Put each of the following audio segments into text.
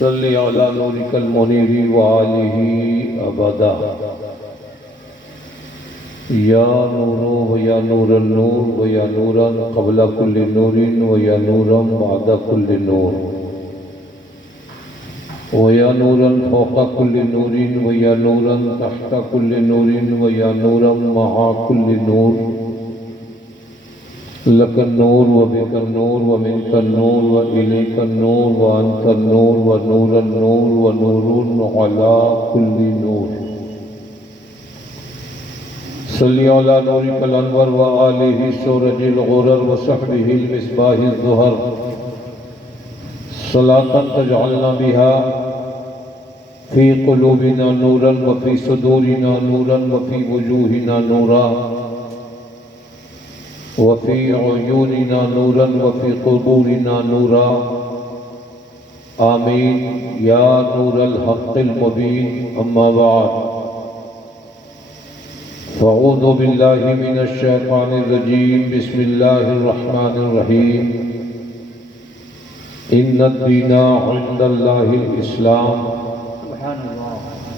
صلی علی نورک المنیر وآلہ ابدا یا نور و یا نور النور و یا نورا قبل کل نور و یا نورا بعد کل نور و یا نورا فوق کل نور و یا نورا تحت کل نور و یا نورا مع کل نور لک النور و بک النور و منک النور و الیک النور و انت النور و نور النور و نور علی کل نور صلی علی نورک الانور و آلہ سورج الغرر و صحبہ المصباح الظہر صلاة تجعلنا بها فی قلوبنا نورا و فی صدورنا نورا و فی وجوہنا نورا وفي عيوننا نورا وفي قبورنا نورا آمين يا نور الحق المبين أما بعد فأعوذ بالله من الشيطان الرجيم بسم الله الرحمن الرحيم إن الدين عند الله الإسلام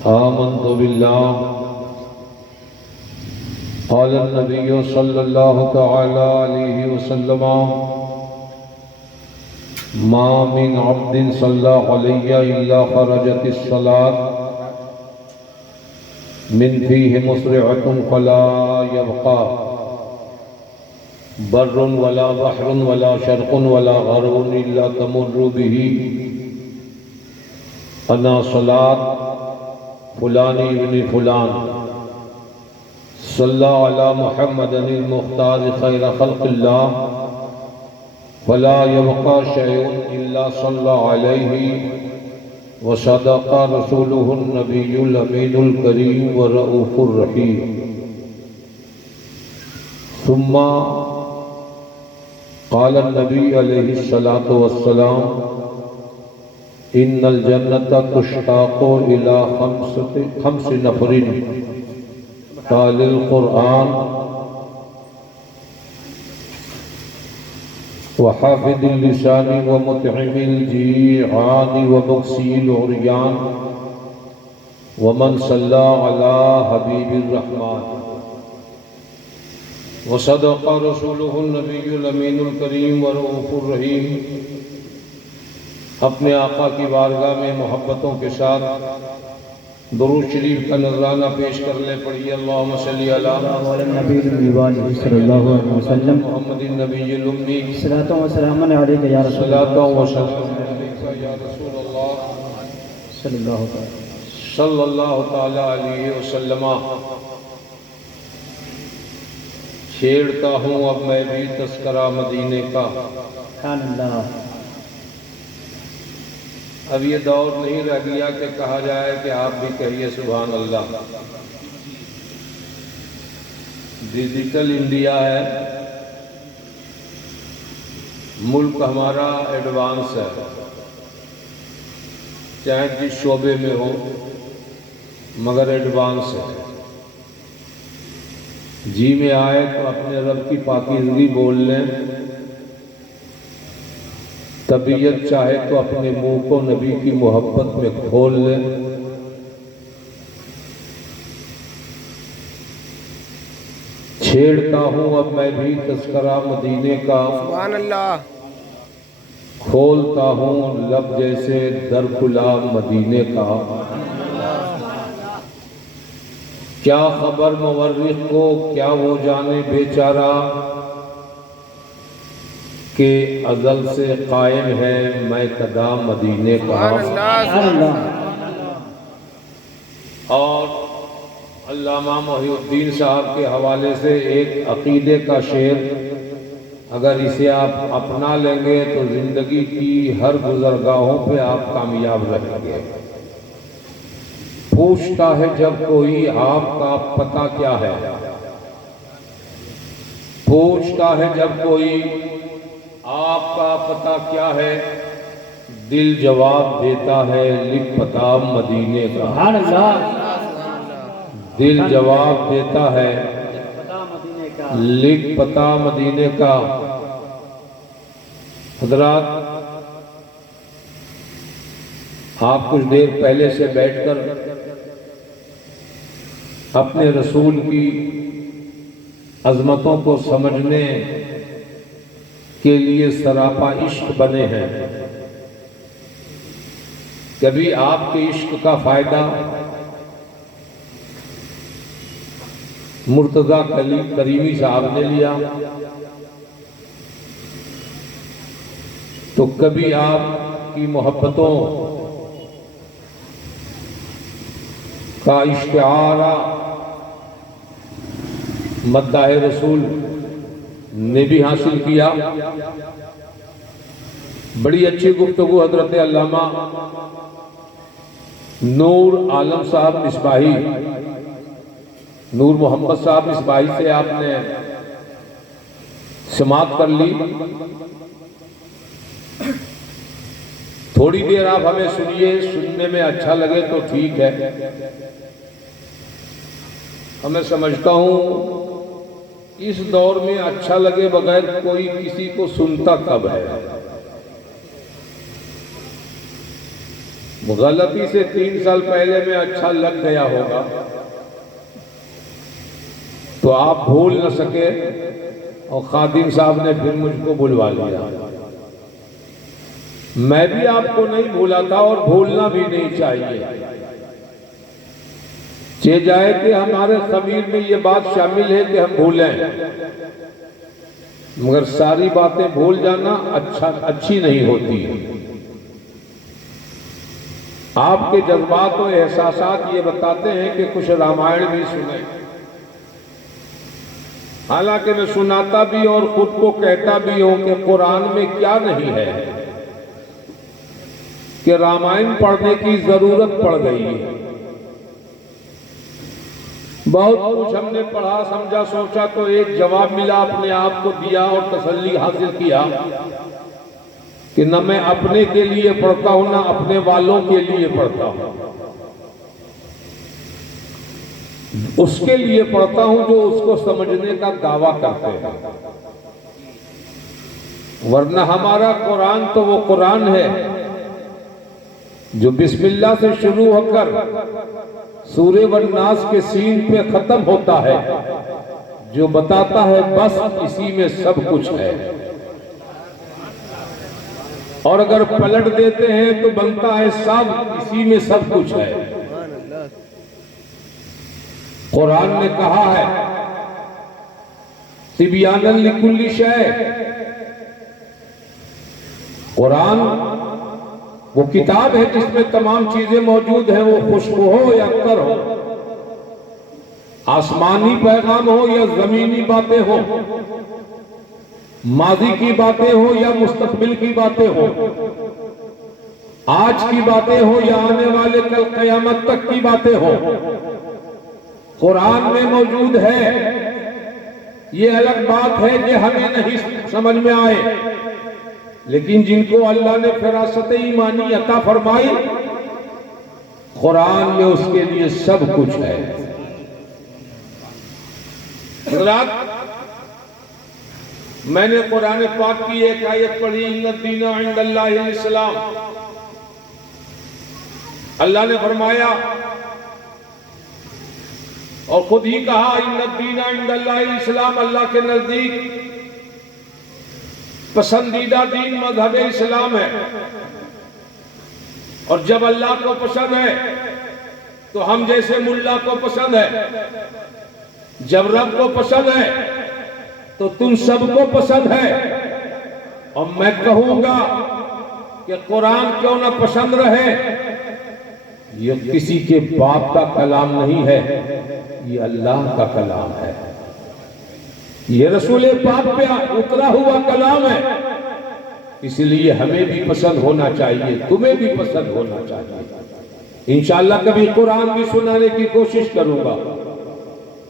آمنت بالله قال النبي صلى الله تعالى عليه وسلم ما من عبد صلى علي إلا خرجت الصلاة من فيه مسرعة فلا يبقى بر ولا بحر ولا شرق ولا غرب إلا تمر به أنا صلاة فلان ابن فلان صلی علی محمد المختار خیر خلق اللہ فلا يبقى شيء إلا صلى عليه وصدق رسوله النبي الأمين الكريم والرؤوف الرحيم ثم قال النبي عليه الصلاة والسلام إن الجنة تشتاق إلى خمس نفر تالي القرآن وحافظ اللسان ومطعم الجيعان ومكسي العريان ومن صلى على حبيب الرحمن وصدق رسوله النبي الأمين الكريم والرؤوف الرحيم اپنے آقا کی بارگاہ میں محبتوں کے ساتھ درود شریف کا نذرانہ پیش کر لیں. پڑھیے اللہم صلی علی نبی النبی صلی اللہ علیہ وسلم محمد النبی الامی صلاۃ و سلام علیک یا رسول صلاۃ اللہ و سلام علیک یا رسول اللہ صلی اللہ تعالی علیہ وسلم. چھیڑتا ہوں اب میں بھی تذکرہ مدینے کا. سبحان اللہ. اب یہ دور نہیں رہ گیا کہ کہا جائے کہ آپ بھی کہیے سبحان اللہ. ڈیجیٹل انڈیا ہے, ملک ہمارا ایڈوانس ہے, چاہے جس شعبے میں ہو مگر ایڈوانس ہے. جی میں آئے تو اپنے رب کی پاکیزگی بول لیں, طبیعت چاہے تو اپنے منہ کو نبی کی محبت میں کھول لیں. چھیڑتا ہوں اب میں بھی تذکرہ مدینے کا, سبحان اللہ. کھولتا ہوں لب جیسے در کھلا مدینے کا. کیا خبر مورخ کو کیا وہ جانے بیچارہ کہ ازل سے قائم ہے میں قدام مدینے کا. سبحان اللہ. اور علامہ محی الدین صاحب کے حوالے سے ایک عقیدے کا شعر, اگر اسے آپ اپنا لیں گے تو زندگی کی ہر گزرگاہوں پہ آپ کامیاب رہیں گے. پوچھتا ہے جب کوئی آپ کا پتہ کیا ہے, پوچھتا ہے جب کوئی آپ کا پتہ کیا ہے, دل جواب دیتا ہے لکھ پتہ مدینے کا. سبحان اللہ. دل جواب دیتا ہے لکھ پتہ مدینے کا. حضرات آپ کچھ دیر پہلے سے بیٹھ کر اپنے رسول کی عظمتوں کو سمجھنے کے لیے سراپا عشق بنے ہیں۔ کبھی آپ کے عشق کا فائدہ مرتضیٰ کریمی صاحب نے لیا تو کبھی آپ کی محبتوں کا اشتہارہ مداح رسول نے بھی حاصل کیا۔ بڑی اچھی گفتگو حضرت علامہ نور عالم صاحب مصباحی، نور محمد صاحب مصباحی سے آپ نے سماعت کر لی۔ تھوڑی دیر آپ ہمیں سنیے، سننے میں اچھا لگے تو ٹھیک ہے۔ میں سمجھتا ہوں اس دور میں اچھا لگے بغیر کوئی کسی کو سنتا کب ہے۔ غلطی سے 3 سال پہلے میں اچھا لگ گیا ہوگا تو آپ بھول نہ سکے، اور خادم صاحب نے پھر مجھ کو بلوا لیا۔ میں بھی آپ کو نہیں بھولا تھا اور بھولنا بھی نہیں چاہیے۔ چہ جائے کہ ہمارے ضمیر میں یہ بات شامل ہے کہ ہم بھولیں، مگر ساری باتیں بھول جانا اچھی نہیں ہوتی ہے۔ آپ کے جذبات و احساسات یہ بتاتے ہیں کہ کچھ رامائن بھی سنیں، حالانکہ میں سناتا بھی اور خود کو کہتا بھی ہوں کہ قرآن میں کیا نہیں ہے کہ رامائن پڑھنے کی ضرورت پڑ گئی ہے۔ بہت کچھ ہم نے پڑھا، سمجھا، سوچا تو ایک جواب ملا، اپنے آپ کو دیا اور تسلی حاصل کیا کہ نہ میں اپنے کے لیے پڑھتا ہوں نہ اپنے والوں کے لیے پڑھتا ہوں، اس کے لیے پڑھتا ہوں جو اس کو سمجھنے کا دعویٰ کرتے ہیں۔ ورنہ ہمارا قرآن تو وہ قرآن ہے جو بسم اللہ سے شروع ہو کر سورہ والناس کے سین پہ ختم ہوتا ہے، جو بتاتا ہے بس اسی میں سب کچھ ہے، اور اگر پلٹ دیتے ہیں تو بنتا ہے سب اسی میں سب کچھ ہے۔ قرآن نے کہا ہے تبیانا لکل شیء، قرآن وہ کتاب ہے جس میں تمام چیزیں موجود ہیں، وہ خوشبو ہو یا تر ہو، آسمانی پیغام ہو یا زمینی باتیں ہو، ماضی کی باتیں ہو یا مستقبل کی باتیں ہو، آج کی باتیں ہو یا آنے والے کل قیامت تک کی باتیں ہو، قرآن میں موجود ہے۔ یہ الگ بات ہے کہ ہمیں نہیں سمجھ میں آئے، لیکن جن کو اللہ نے فراست ایمانی عطا فرمائی، قرآن میں اس کے لیے سب کچھ ہے۔ حضرات، میں نے قرآن پاک کی ایک آیت پڑھی، ان الدین عند اللہ الاسلام۔ اللہ نے فرمایا اور خود ہی کہا ان الدین عند اللہ الاسلام، اللہ کے نزدیک پسندیدہ دین مذہب اسلام ہے، اور جب اللہ کو پسند ہے تو ہم جیسے ملا کو پسند ہے، جب رب کو پسند ہے تو تم سب کو پسند ہے۔ اور میں کہوں گا کہ قرآن کیوں نہ پسند رہے، یہ کسی کے باپ کا کلام نہیں ہے، یہ اللہ کا کلام ہے، یہ رسول پاک پہ اترا ہوا کلام ہے، اس لیے ہمیں بھی پسند ہونا چاہیے، تمہیں بھی پسند ہونا چاہیے۔ انشاءاللہ کبھی قرآن بھی سنانے کی کوشش کروں گا،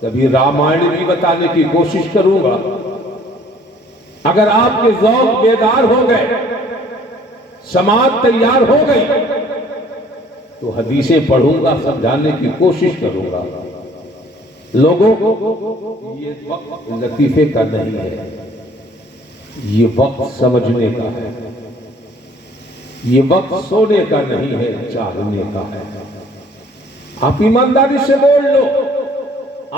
کبھی رامائن بھی بتانے کی کوشش کروں گا۔ اگر آپ کے ذوق بیدار ہو گئے، سماعت تیار ہو گئی، تو حدیثیں پڑھوں گا، سمجھانے کی کوشش کروں گا۔ لوگوں کو یہ وقت لطیفے کا نہیں ہے، یہ وقت سمجھنے کا ہے۔ یہ وقت سونے کا نہیں ہے، جاگنے کا ہے۔ آپ ایمانداری سے بول لو،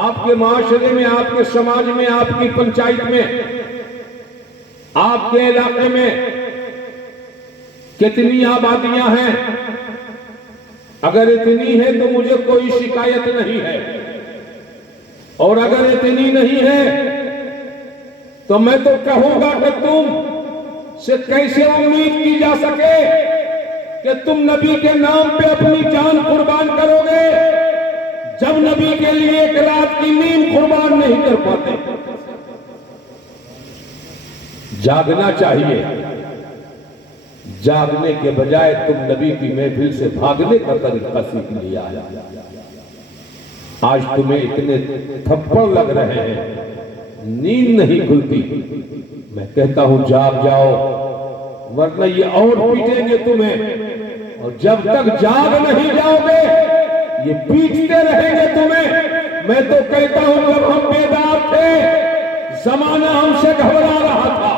آپ کے معاشرے میں، آپ کے سماج میں، آپ کی پنچایت میں، آپ کے علاقے میں کتنی آبادیاں ہیں؟ اگر اتنی ہے تو مجھے کوئی شکایت نہیں ہے، اور اگر اتنی نہیں ہے تو میں تو کہوں گا کہ تم سے کیسے امید کی جا سکے کہ تم نبی کے نام پہ اپنی جان قربان کرو گے جب نبی کے لیے ایک رات کی نیند قربان نہیں کر پاتے۔ جاگنا چاہیے، جاگنے کے بجائے تم نبی کی محفل سے بھاگنے کا طریقہ سیکھ لیا ہے۔ آج تمہیں اتنے تھپڑ لگ رہے ہیں، نیند نہیں کھلتی، میں کہتا ہوں جاگ جاؤ، ورنہ یہ اور پیٹیں گے تمہیں، اور جب تک جاگ نہیں جاؤ گے یہ پیٹتے رہیں گے تمہیں۔ میں تو کہتا ہوں جب ہم بیدار تھے زمانہ ہم سے گھبرا رہا تھا،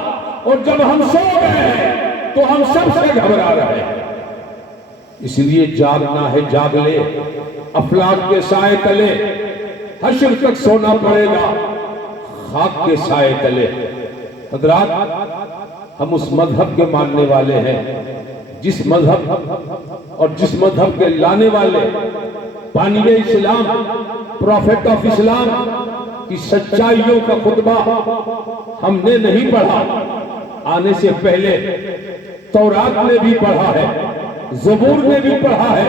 اور جب ہم سو گئے ہیں تو ہم سب سے گھبرا رہے ہیں۔ اس لیے جاگنا ہے، جاگ لے، افلاک کے سائے تلے حشر تک سونا پڑے گا، خاک کے سائے تلے۔ حضرات، ہم اس مذہب کے ماننے والے ہیں جس مذہب اور جس مذہب کے لانے والے بانی اسلام، پروفیٹ آف اسلام کی سچائیوں کا خطبہ ہم نے نہیں پڑھا، آنے سے پہلے تورات نے بھی پڑھا ہے، زبور نے بھی پڑھا ہے،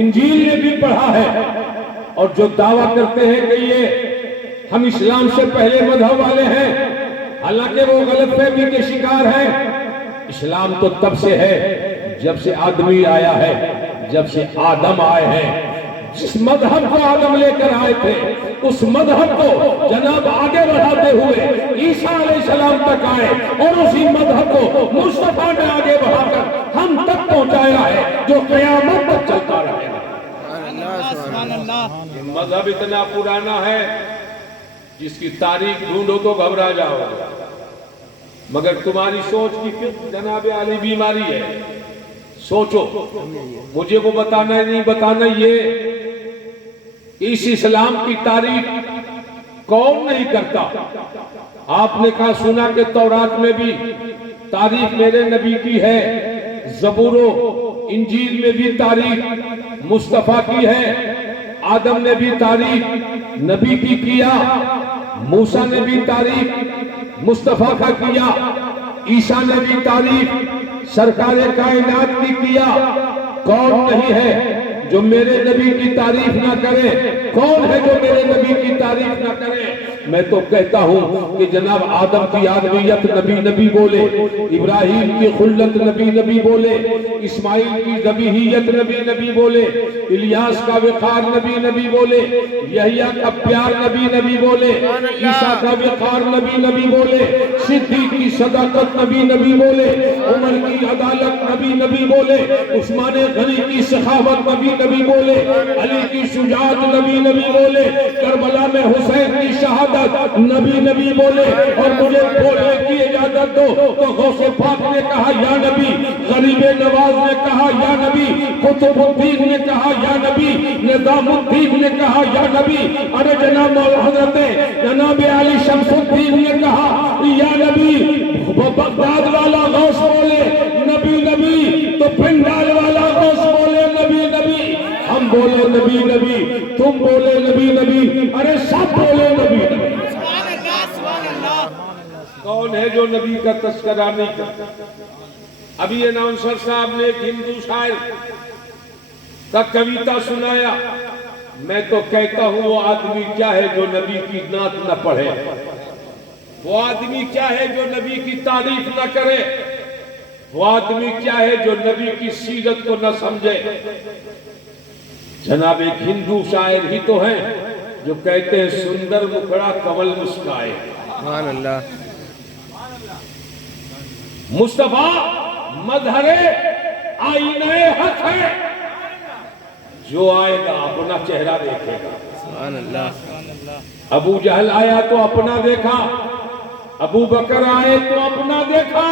انجیل نے بھی پڑھا ہے، اور جو دعویٰ کرتے ہیں کہ یہ ہم اسلام سے پہلے مذہب والے ہیں، حالانکہ وہ غلط فہمی کے شکار ہیں۔ اسلام تو تب سے ہے جب سے آدمی آیا ہے، جب سے آدم آئے ہیں۔ جس مذہب کو آدم لے کر آئے تھے اس مذہب کو جناب آگے بڑھاتے ہوئے عیسیٰ علیہ السلام تک آئے، اور اسی مذہب کو مصطفیٰ نے آگے بڑھا کر ہم تک پہنچایا ہے جو قیامت تک چلتا رہے گا۔ یہ مذہب اتنا پرانا ہے جس کی تاریخ ڈھونڈو تو گھبرا جاؤ، مگر تمہاری سوچ کی پھر جناب عالی بیماری ہے۔ سوچو، مجھے وہ بتانا ہے نہیں بتانا یہ کہ اس اسلام کی تاریخ کون نہیں کرتا۔ آپ نے کہا سنا کہ تورات میں بھی تاریخ میرے نبی کی ہے، زبور و انجیل میں بھی تاریخ مصطفیٰ کی ہے، آدم نے بھی تاریخ نبی کی کیا، موسیٰ نے بھی تاریخ مصطفیٰ کا کیا، عیسیٰ نے بھی تاریخ سرکار کائنات کی کیا۔ کون نہیں ہے جو میرے نبی کی تعریف نہ کرے؟ کون ہے جو میرے نبی کی تعریف نہ کرے؟ میں تو کہتا ہوں کہ جناب آدم کی آدمیت نبی نبی بولے، ابراہیم کی خلت نبی نبی بولے، اسماعیل کی ذبیحیت نبی نبی بولے، الیاس کا وقار نبی نبی بولے، یحییٰ کا پیار نبی نبی بولے، عیسیٰ کا وقار نبی نبی بولے، صدیق کی صداقت نبی نبی بولے، عمر کی عدالت نبی نبی بولے، عثمان غنی کی سخاوت نبی نبی بولے، علی کی شجاعت نبی نبی بولے، کربلا میں حسین کی شہادت نبی نبی بولے۔ اور مجھے بولنے کی اجازت دو تو غوث پاک نے کہا یا نبی، غریب نواز نے کہا یا نبی، قطب الدین نے کہا یا نبی، نظام الدین نے کہا یا نبی، ارے جناب حضرت جناب علی شمس الدین نے کہا یا نبی۔ وہ بغداد والا غوث بولے نبی نبی، تو پنڈال والا غوث بولے نبی نبی، ہم بولے نبی نبی، تم بولے نبی نبی، ارے سب بولے نبی نبی۔ کون ہے جو نبی کا تذکرہ نہیں کرتا؟ ابھی اناؤنسر صاحب نے ایک ہندو شاعر کا کویتا سنایا، میں تو کہتا ہوں وہ آدمی کیا ہے جو نبی کی نعت نہ پڑھے، وہ آدمی کیا ہے جو نبی کی تعریف نہ کرے، وہ آدمی کیا ہے جو نبی کی سیرت کو نہ سمجھے۔ جناب ایک ہندو شاعر ہی تو ہیں جو کہتے ہیں سندر مکھڑا کمل مسکائے۔ سبحان اللہ۔ مصطفیٰ مظہر آئینہ حق ہے، جو آئے گا اپنا چہرہ دیکھے گا۔ سبحان اللہ۔ ابو جہل آیا تو اپنا دیکھا، ابو بکر آئے تو اپنا دیکھا،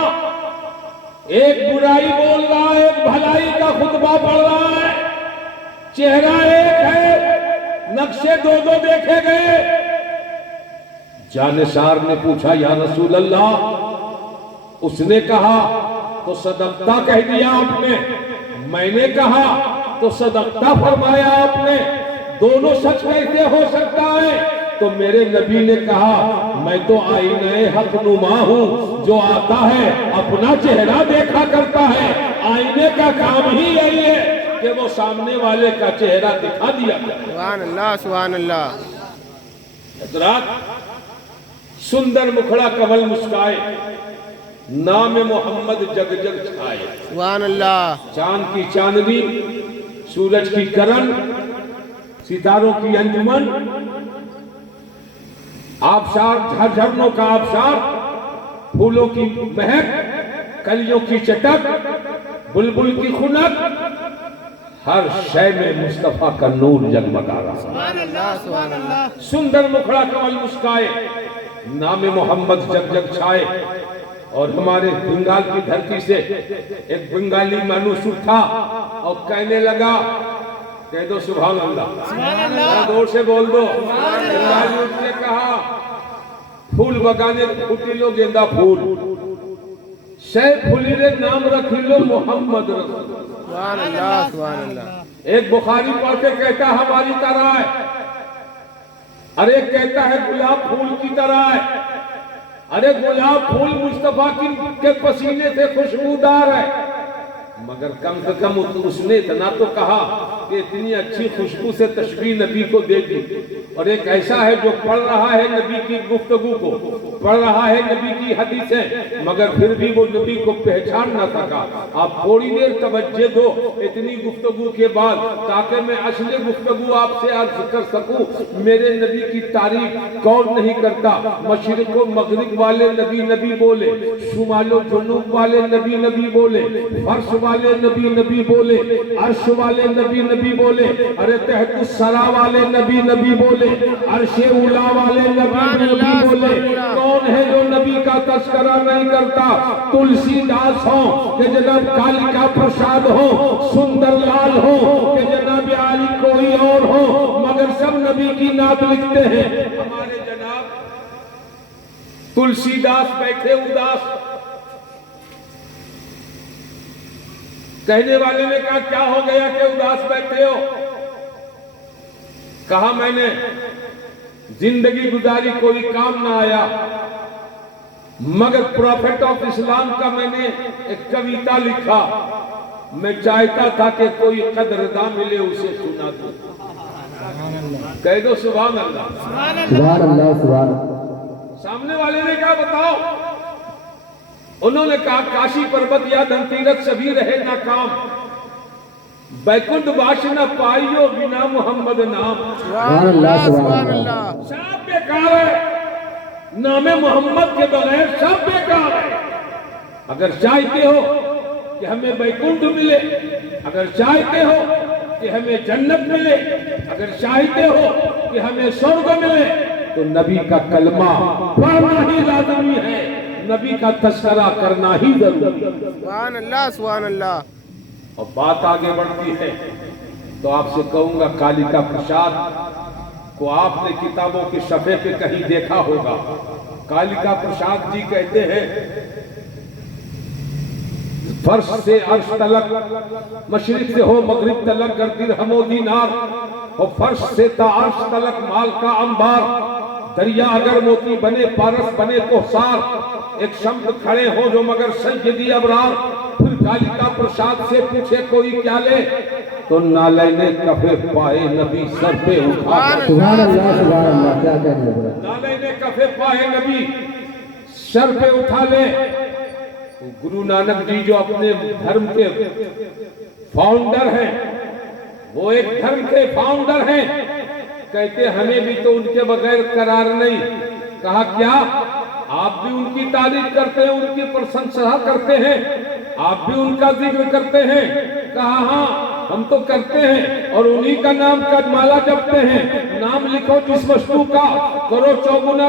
ایک برائی بول رہا ہے، ایک بھلائی کا خطبہ پڑھ رہا ہے، چہرہ ایک ہے، نقشے دو دو دیکھے گئے۔ جانثار نے پوچھا یا رسول اللہ، اس نے کہا تو صدقتہ کہہ دیا آپ نے، میں نے کہا تو صدقتہ فرمایا آپ نے، دونوں سچ کیسے ہو سکتا ہے؟ تو میرے نبی نے کہا میں تو آئینہ حق نما ہوں، جو آتا ہے اپنا چہرہ دیکھا کرتا ہے، آئینے کا کام ہی یہی ہے کہ وہ سامنے والے کا چہرہ دکھا دیا کرتا ہے۔ سبحان اللہ سبحان اللہ۔ حضرات، سندر مکھڑا کمل مسکائے، نام محمد جگ جگ چھائے، سبحان اللہ۔ چاند کی چاندنی، سورج کی کرن، ستاروں کی انجمن، آبشار، جھرجھرنوں کا آبشار، پھولوں کی مہک، کلیوں کی چٹک، بلبل کی خنک، ہر شے میں مصطفیٰ کا نور جگمگا رہا۔ سبحان اللہ سبحان اللہ۔ سندر مکھڑا کمل مسکائے، نام محمد جگ جگ چھائے۔ اور ہمارے بنگال کی دھرتی سے ایک بنگالی مانوس اٹھا اور کہنے لگا، کہہ دو سبحان اللہ، زور سے بول دو۔ بنگالی اٹھ کے کہا، پھول بگانے پھوٹی لو گیندا پھول، شے پھولی رے نام رکھی لو محمد رسول۔ سبحان اللہ سبحان اللہ۔ ایک بخاری پڑھ کے کہتا ہماری طرح ہے، اور ایک کہتا ہے گلاب پھول کی طرح ہے۔ ارے گلاب پھول مصطفیٰ کے پسینے سے خوشبودار ہے، مگر کم سے کم اس نے اتنا تو کہا کہ اتنی اچھی خوشبو سے تشبیہ نبی کو دے دی۔ اور ایک ایسا ہے جو پڑھ رہا ہے نبی کی گفتگو کو، پڑھ رہا ہے نبی کی حدیثیں، مگر پھر بھی وہ نبی کو پہچان نہ سکا۔ آپ تھوڑی دیر توجہ دو اتنی گفتگو کے بعد، تاکہ میں اصل گفتگو آپ سے عرض کر سکوں۔ میرے نبی کی تعریف کون نہیں کرتا؟ مشرق و مغرب والے نبی نبی بولے، شمال و جنوب والے نبی نبی بولے، فرش والے نبی نبی بولے، عرش والے نبی نبی بولے، ارے تحت الثری والے نبی نبی بولے، عرش اولا والے نبی نبی بولے۔ کون ہے جو نبی کا تذکرہ نہیں کرتا؟ تلسی داس ہو کہ جناب کالیکا پرساد ہو، سندر لال ہو کہ جناب علی کوئی اور ہو، مگر سب نبی کی نعت لکھتے ہیں۔ ہمارے جناب تلسی داس بیٹھے اداس، کہنے والے نے کہا کیا ہو گیا کہ اداس بیٹھے ہو؟ کہا میں نے زندگی گزاری کوئی کام نہ آیا، مگر پروفیٹ آف اسلام کا میں نے ایک کویتا لکھا، میں چاہتا تھا کہ کوئی قدرداں ملے اسے سنا دوں۔ کہہ دو سبحان اللہ۔ سبحان اللہ سبحان اللہ۔ سامنے والے نے کہا بتاؤ؟ انہوں نے کہا کاشی پربت یا دھنتیرت سبھی رہے ناکام، بیکنڈ باش نہ پائیو بنا محمد نام۔ سبحان اللہ سبحان اللہ۔ سب بیکار ہے، نام محمد کے بغیر سب بیکار ہے۔ اگر چاہتے ہو کہ ہمیں بیکنڈ ملے، اگر چاہتے ہو کہ ہمیں جنت ملے، اگر چاہتے ہو کہ ہمیں سرگ ملے، تو نبی کا کلمہ پڑھنا ہی لازمی ہے، نبی کا تذکرہ کرنا ہی ضروری ہے۔ سبحان اللہ سبحان اللہ۔ اور بات آگے بڑھتی ہے تو آپ سے کہوں گا کالیکا پرساد کو آپ نے کتابوں کے صفحے پہ کہیں دیکھا ہوگا۔ کالیکا پرساد جی کہتے ہیں فرش سے عرش تلک، مشرق سے ہو مغرب تلک گر درہم و دینار، اور فرش سے تا عرش تلک مال کا انبار، دریا اگر موتی بنے پارس بنے کوہسار، ایک شمع کھڑے ہو جو مگر سیدی ابرار۔ پھر کالیکا پرساد سے پوچھے کوئی کیا لے، تو نالین کفے پائے نبی سر پہ اٹھا۔ سبحان اللہ سبحان اللہ۔ کیا کہنے لگا؟ نالین کفے پائے نبی سر پہ اٹھا لے۔ گرو نانک جی جو اپنے دھرم کے فاؤنڈر ہیں، وہ ایک دھرم کے فاؤنڈر ہیں، کہتے ہمیں بھی تو ان کے بغیر قرار نہیں۔ کہا کیا؟ آپ بھی ان کی تعریف کرتے ہیں، ان کی پرشنسا کرتے ہیں، آپ بھی ان کا ذکر کرتے ہیں؟ کہا ہاں ہم تو کرتے ہیں، اور انہی کا نام کا مالا جپتے ہیں۔ نام لکھو جس وستو کا، کرو چوگنا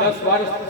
10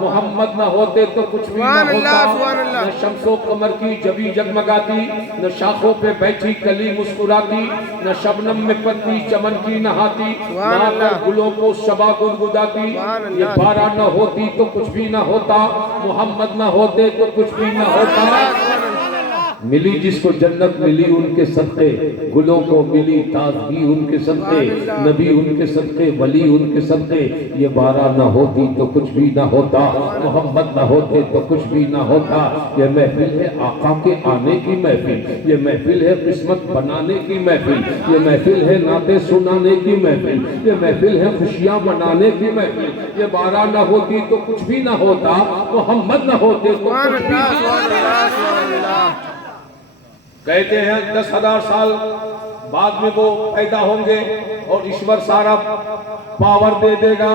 محمد نہ ہوتے تو کچھ بھی نہ سبحان اللہ، ہوتا، سبحان اللہ۔ نہ شمس و قمر کی جبی جگمگاتی، نہ شاخوں پہ بیٹھی کلی مسکراتی، نہ شبنم میں پتی چمن کی نہاتی، سبحان نہ اللہ۔ کر گلوں کو شبا گنگناتی، سبحان اللہ۔ یہ بارہ نہ ہوتی تو کچھ بھی نہ ہوتا، محمد نہ ہوتے تو کچھ بھی نہ ہوتا۔ ملی جس کو جنت ملی ان کے صدقے، گلوں کو ملی تازگی ان کے صدقے، نبی ان کے صدقے، ولی ان کے صدقے، یہ بارہ نہ ہوتی تو کچھ بھی نہ ہوتا، محمد نہ ہوتے تو کچھ بھی نہ ہوتا۔ یہ محفل ہے آقا کے آنے کی محفل، یہ محفل ہے قسمت بنانے کی محفل، یہ محفل ہے نعتیں سنانے کی محفل، یہ محفل ہے خوشیاں منانے کی محفل، یہ بارہ نہ ہوتی تو کچھ بھی نہ ہوتا، محمد نہ ہوتے تو سبحان کچھ بھی اللہ، نہ سبحان ہوتا۔ اللہ، سبحان اللہ۔ کہتے ہیں 10,000 سال بعد میں وہ پیدا ہوں گے اور ایشور سارا پاور دے دے گا۔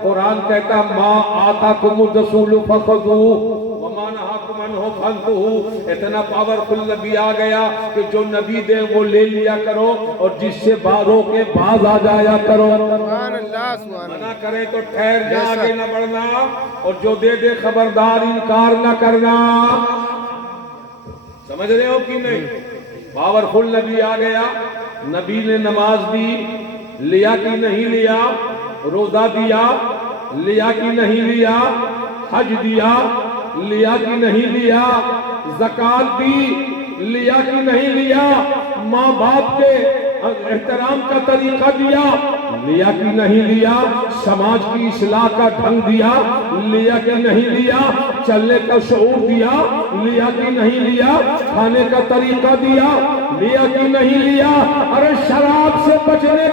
قرآن کہتا ہے ما آتاکم الرسول فخذوہ وما نہاکم عنہ فانتہوا۔ اتنا پاورفل نبی آ گیا کہ جو نبی دے وہ لے لیا کرو اور جس سے باروں کے باز آ جایا کرو۔ سبحان اللہ، سبحان اللہ۔ منع کرے تو ٹھہر جا، آگے نہ بڑھنا، اور جو دے دے خبردار انکار نہ کرنا۔ سمجھ رہے ہو کہ نہیں؟ پاورفل نبی آ گیا، نبی نے نماز دی، لیا کہ نہیں لیا، روزہ دیا، لیا کہ نہیں لیا، حج دیا، لیا کہ نہیں لیا، زکوٰۃ دی، لیا کہ نہیں لیا، ماں باپ کے احترام کا طریقہ دیا، لیا کہ نہیں لیا، سماج کی اصلاح کا ڈھنگ دیا، لیا کہ نہیں لیا، چلنے کا شعور دیا، لیا کہ نہیں لیا، کھانے کا طریقہ دیا، لیا کہ نہیں لیا، ارے شراب سے بچنے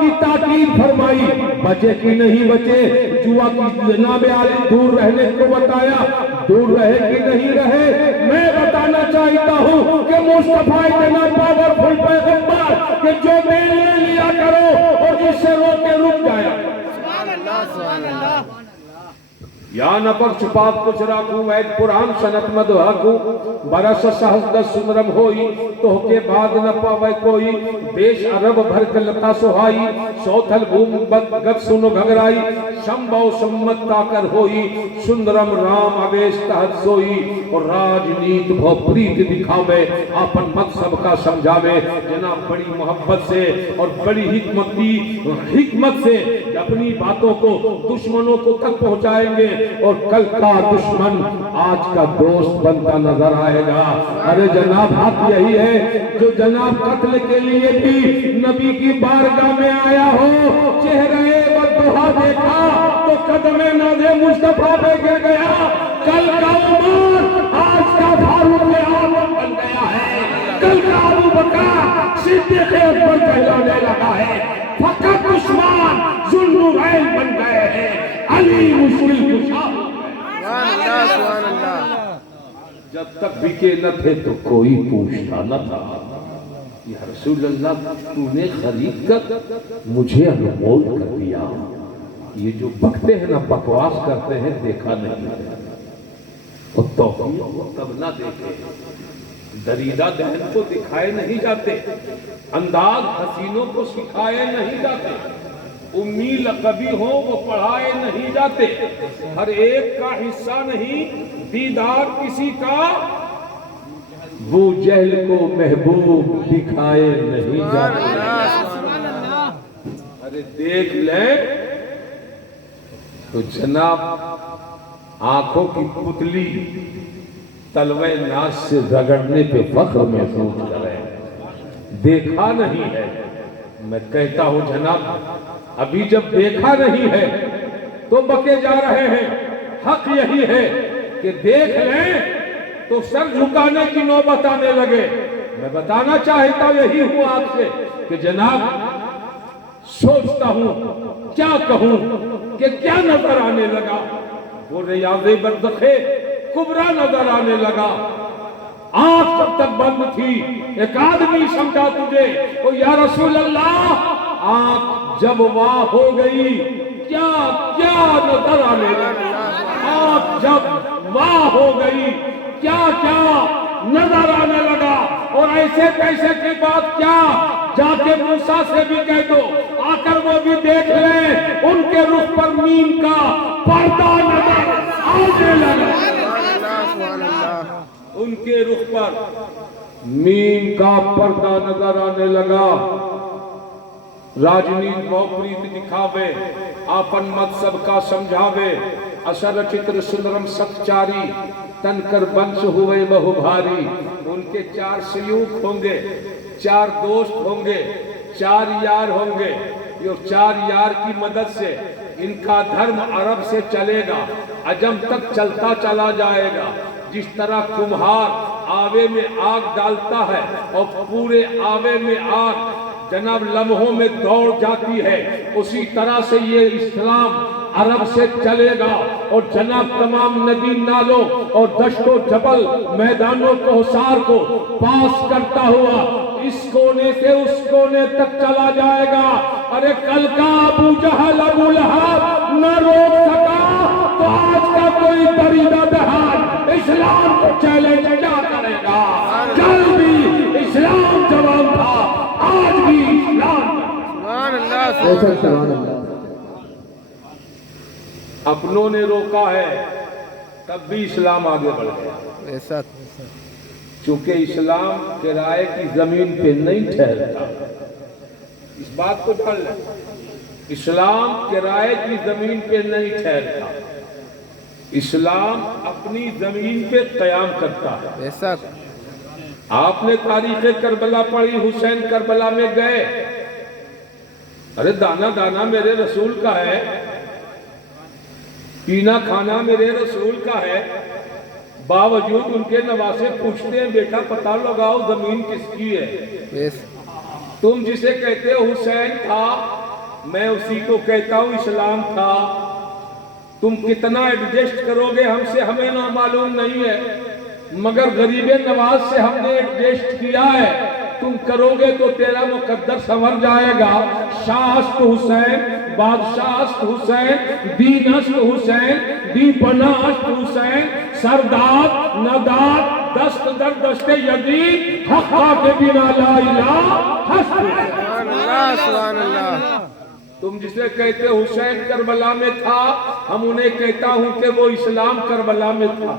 کی تاکید فرمائی، بچے کہ نہیں بچے، جوا کی جناب عالی دور رہنے کو بتایا، دور رہے کہ نہیں رہے۔ میں بتانا چاہتا ہوں کہ مصطفیٰ اتنا پاورفل پیغمبر کہ جو دے لے لیا کرو اور جس سے روکے رک جایا۔ سبحان اللہ، سبحان اللہ۔ یا نپک چھپاک کچھ راکھوں وید پران سنت مدھاکوں، برس سہزد سمرم ہوئی تو کے بعد نہ پاوے کوئی، دیش عرب بھر کلتا سہائی، سوتھل بھوم گت سنو گھگرائی، شمبھو سمت تاکر ہوئی، سندرم رام اویش تحت سوئی، اور راج نیت بھو پریت دکھاوے، آپن مقصد کا سمجھاوے۔ جناب بڑی محبت سے اور بڑی حکمت سے اپنی باتوں کو دشمنوں کو تک پہنچائیں گے، اور کل کا دشمن آج کا دوست بنتا نظر آئے گا۔ ارے جناب حق یہی ہے جو جناب قتل کے لیے بھی نبی کی بارگاہ میں آیا ہو، چہرے بددعا دیکھا تو قدم ناز مصطفیٰ پہ گر گیا۔ کل کا عمر آج کا فاروق اعظم بن گیا ہے، کل کا ابو بکر صدیق اکبر کہلانے لگا ہے، فقط عثمان ذوالنورین بن گئے ہیں، علی مشکل کشا۔ سبحان اللہ، سبحان اللہ۔ جب تک بکے نہ تھے تو کوئی پوچھتا نہ تھا، یا رسول اللہ تو نے خرید کر مجھے انمول کر دیا۔ یہ جو بکتے ہیں نا بکواس کرتے ہیں، دیکھا نہیں، اور توفیق کو تب نہ دیکھے، دریدہ دہن کو دکھائے نہیں جاتے، انداز حسینوں کو سکھائے نہیں جاتے، امی لقبی ہو وہ پڑھائے نہیں جاتے، ہر ایک کا حصہ نہیں دیدار کسی کا، وہ جہل کو محبوب دکھائے نہیں جاتے۔ ارے دیکھ لیں تو جناب آنکھوں کی پتلی تلوے ناز سے رگڑنے پہ فخر محسوس کریں، دیکھا نہیں ہے۔ میں کہتا ہوں جناب ابھی جب دیکھا نہیں ہے تو بکے جا رہے ہیں، حق یہی ہے کہ دیکھ لیں تو سر جھکانے کی نوبت آنے لگے۔ میں بتانا چاہتا یہی ہوں آپ سے کہ جناب سوچتا ہوں کیا کہوں کہ کیا نظر آنے لگا، وہ ریاض برزخ کبریٰ نظر آنے لگا۔ آنکھ جب تک بند تھی ایک آدمی سمجھا تجھے، او یا رسول اللہ، آنکھ جب واہ ہو گئی کیا کیا نظر آنے لگا، آنکھ جب واہ ہو گئی کیا کیا نظر آنے لگا۔ اور ایسے کیسے کی بات کیا، جا کے موسیٰ سے بھی کہہ دو آ کر وہ بھی دیکھ لیں، ان کے رخ پر میم کا پردہ نظر ان کے رخ پر میم کا پردہ نظر آنے لگا. راجنیت موپریت دکھاوے آپن مت سب کا سمجھاوے. اثر چتر سندرم ستچاری تن کر بنس ہوئے بہو بھاری. ان کے 4 سیوک ہوں گے، 4 دوست ہوں گے، 4 یار ہوں گے. یہ 4 یار کی مدد سے ان کا دھرم عرب سے چلے گا، عجم تک چلتا چلا جائے گا. جس طرح کمہار آوے میں آگ ڈالتا ہے اور پورے آوے میں آگ جناب لمحوں میں دوڑ جاتی ہے، اسی طرح سے یہ اسلام عرب سے چلے گا اور جناب تمام ندی نالوں اور دشت و جبل میدانوں کو حصار کو پاس کرتا ہوا اس کونے سے اس کونے تک چلا جائے گا. ارے کل کا ابو جہل ابو لہب نہ روک سکا تو آج کا کوئی دریدہ دہان اسلام کو چیلنج کیا کرے گا. کل بھی اسلام جوان تھا، آج بھی اسلام. سبحان اللہ بے شک سبحان اللہ. اپنوں نے روکا ہے تب بھی اسلام آگے بڑھ گیا. بے شک چونکہ اسلام کرائے کی زمین پہ نہیں ٹھہرتا. اس بات کو جان لیں، اسلام کرائے کی زمین پہ نہیں ٹھہرتا. اسلام اپنی زمین پہ قیام کرتا ہے. بے شک آپ نے تاریخ کربلا پڑھی، حسین کربلا میں گئے. ارے دانا دانا میرے رسول کا ہے، پینا کھانا میرے رسول کا ہے. باوجود ان کے نواسے پوچھتے ہیں بیٹا پتہ لگاؤ زمین کس کی ہے. بے شک تم جسے کہتے ہو حسین تھا، میں اسی کو کہتا ہوں اسلام تھا. تم کتنا ایڈجسٹ کرو گے ہم سے ہمیں نہ معلوم نہیں ہے، مگر غریب نواز سے ہم نے ایڈجسٹ کیا ہے. تم کرو گے تو تیرا مقدر سنور جائے گا. شاست حسین، بادشاہست حسین، دینست حسین، دی پناہست حسین، سرداد نداد دست در دست یزید، حقا کے بنا لا الہ ہست. سبحان اللہ سبحان اللہ. تم جسے کہتے حسین کربلا میں تھا، ہم انہیں کہتا ہوں کہ وہ اسلام کربلا میں تھا.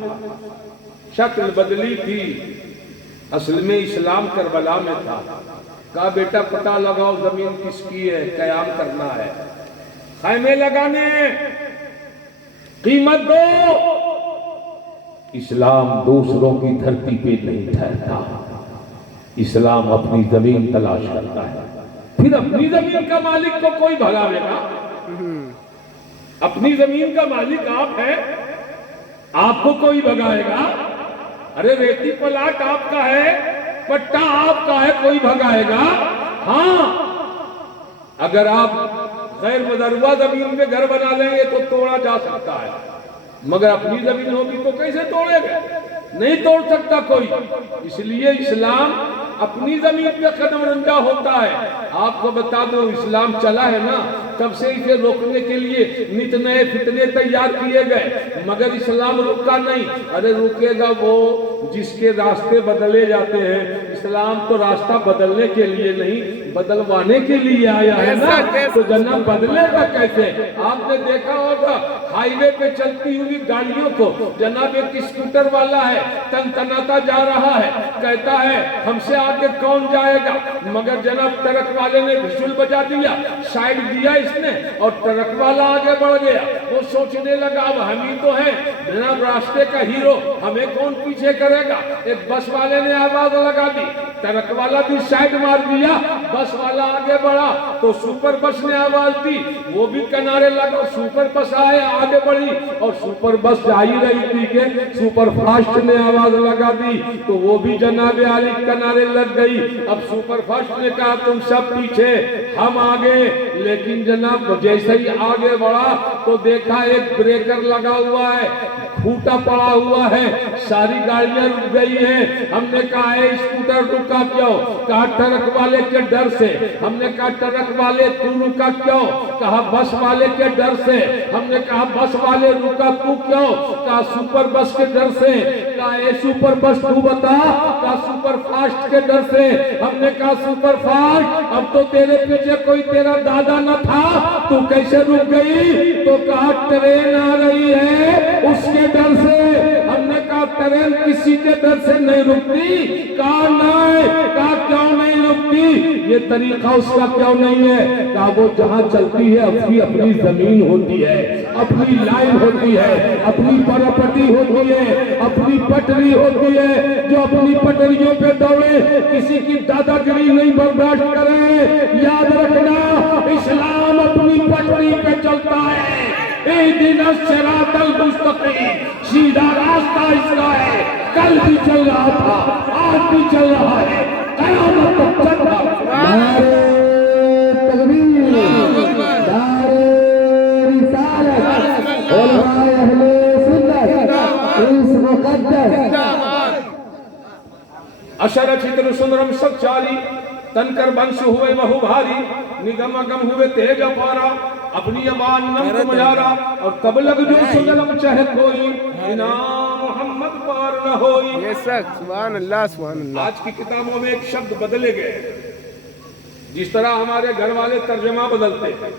شکل بدلی تھی، اصل میں اسلام کربلا میں تھا. کہا بیٹا پتہ لگاؤ زمین کس کی ہے، قیام کرنا ہے، خیمے لگانے، قیمت دو. اسلام دوسروں کی دھرتی پہ نہیں ٹھہرتا. اسلام اپنی زمین تلاش کرتا ہے. پھر اپنی زمین کا مالک کو کوئی بھگاوے گا؟ اپنی زمین کا مالک آپ ہیں، آپ کو کوئی بھگائے گا؟ ارے ریتی پلاٹ آپ کا ہے، پٹا آپ کا ہے، کوئی بھگائے گا؟ ہاں، اگر آپ غیر مدروہ زمین میں گھر بنا لیں گے تو توڑا جا سکتا ہے، مگر اپنی زمین ہوگی تو کیسے توڑے گا؟ نہیں توڑ سکتا کوئی. اس لیے اسلام اپنی زمین پہ قدم رنجا ہوتا ہے. آپ کو بتا دو اسلام چلا ہے نا، تب سے اسے روکنے کے لیے نت نئے فتنے تیار کیے گئے، مگر اسلام رکا نہیں. ارے رکے گا وہ جس کے راستے بدلے جاتے ہیں. اسلام تو راستہ بدلنے کے لیے نہیں بدلوانے کے لیے آیا ہے نا، تو جناب بدلے گا کیسے؟ آپ نے دیکھا ہوگا ہائی وے پہ چلتی ہوئی گاڑیوں کو، جناب ایک اسکوٹر والا ہے تن تناتا جا رہا ہے، کہتا ہے ہم سے آگے کون جائے گا، مگر جناب ٹرک والے نے وhistle بجا دیا، سائیڈ دیا اس نے اور ٹرک والا آگے بڑھ گیا. وہ سوچنے لگا اب ہم ہی تو ہیں جناب راستے کا ہیرو، ہمیں کون پیچھے کرے گا. ایک بس والے نے آواز لگا دی، ٹرک والا بھی سائیڈ مار دیا، بس والا آگے بڑھا تو سپر بس نے آواز دی، وہ بھی کنارے لگا، سپر بس آئے آگے بڑھی اور سپر بس جا ہی رہی تھی کہ سپر فاسٹ نے آواز لگا دی تو وہ بھی جناب عالی کنارے لگ گئی. اب سپر فاسٹ نے کہا تم سب پیچھے ہم آگے، لیکن جناب جیسے ہی آگے بڑھا تو دیکھا ایک بریکر لگا ہوا ہے، کھوٹا پڑا ہوا ہے، ساری گاڑیاں رک گئی ہیں. ہم نے کہا اے اسکوٹر رکا کیوں؟ کہا ٹرک والے کے ڈر سے. ہم نے کہا ٹرک والے تو رکا کیوں؟ کہا بس والے کے ڈر سے. ہم نے کہا بس والے رکا تو کیوں؟ کہا سپر بس کے ڈر سے. کہا اے سپر بس تو بتا؟ کہا سپر فاسٹ کے ڈر سے. ہم نے کہا سپر فاسٹ اب تو تیرے پیچھے کوئی تیرا دادا نہ تھا، تو کیسے رک گئی؟ تو کہا ٹرین آ رہی ہے اس کے ڈر سے. ہم نے کہا ٹرین کسی کے در سے نہیں رکتی، کہا نہیں، کہا کیوں نہیں رکتی، یہ طریقہ اس کا کیوں نہیں ہے، کہا وہ جہاں چلتی ہے اپنی زمین ہوتی ہے، اپنی لائن ہوتی ہے، اپنی پراپرٹی ہوتی ہے، اپنی پٹری ہوتی ہے، جو اپنی پٹریوں پہ دوڑے کسی کی دادا گیری نہیں برداشت کرے۔ یاد رکھنا اسلام اپنی پٹری پہ چلتا ہے، اہدنا الصراط المستقیم، سیدھا راستہ اس کا ہے، کل بھی چل رہا تھا، آج بھی چل رہا ہے، قیامت تک چل رہا ہے۔ نعرہ تکبیر، نعرہ رسالت، علماء اہل سنت اس مقدس اشر چتر سندرم سب چاری، تن کر بنش ہوئے بہو بھاری، نگم اگم ہوئے تیج اپارا، اپنی ابان نم کو مجارا، اور تب لگ جو سجلم چاہے کوئی، بنا محمد پار نہ ہوئی۔ یہ سک سبحان اللہ سبحان اللہ۔ آج کی کتابوں میں ایک شبد بدلے گئے، جس طرح ہمارے گھر والے ترجمہ بدلتے ہیں،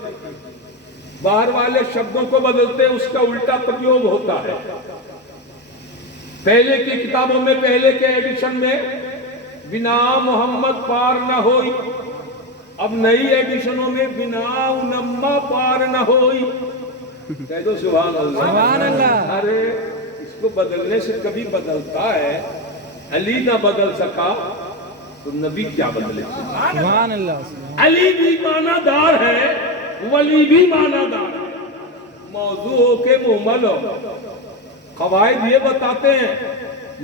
باہر والے شبدوں کو بدلتے، اس کا الٹا پریوگ ہوتا ہے۔ پہلے کی کتابوں میں، پہلے کے ایڈیشن میں بنا محمد پار نہ ہوئی، اب نئی ایڈیشنوں میں بنا انما پار نہ ہوئی۔ کہہ دو سبحان اللہ، سبحان اللہ۔ ارے اس کو بدلنے سے کبھی بدلتا ہے، علی نہ بدل سکا تو نبی کیا بدلے؟ سبحان اللہ۔ علی بھی معنی دار ہے، ولی بھی معنی دار ہے، موضوع ہو کے محمل ہو۔ قواعد یہ بتاتے ہیں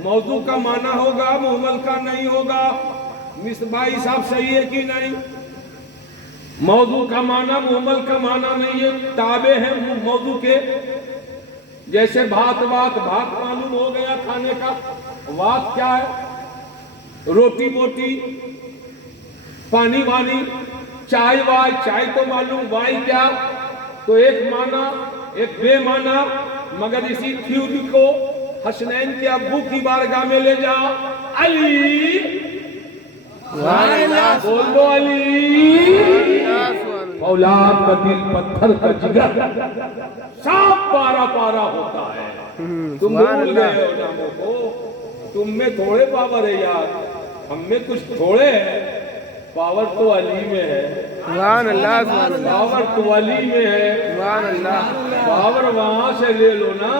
موضوع کا معنی ہوگا، محمل کا نہیں ہوگا۔ مصباحی صاحب صحیح ہے کہ نہیں؟ موضوع کا معنی محمل کا معنی نہیں ہے، تابع ہیں موضوع کے۔ جیسے بھات معلوم ہو گیا کھانے کا، وات کیا ہے؟ روٹی بوٹی، پانی وانی، چائے چائے تو معلوم، وائی کیا؟ تو ایک معنی ایک بے معنی، مگر اسی تھیوری کو حسنین کے ابو کی بارگاہ میں لے جا، علی بولو علی، اولاد کا دل پتھر کا جگر، صاف پارا پارا ہوتا ہے۔ تم بھول گئے ہو ناموں کو، تم میں تھوڑے پاور ہے یار، ہم میں کچھ تھوڑے ہے، پاور تو علی میں ہے، سبحان اللہ سبحان اللہ۔ پاور تو علی میں ہے، سبحان اللہ۔ پاور وہاں سے لے لو نا۔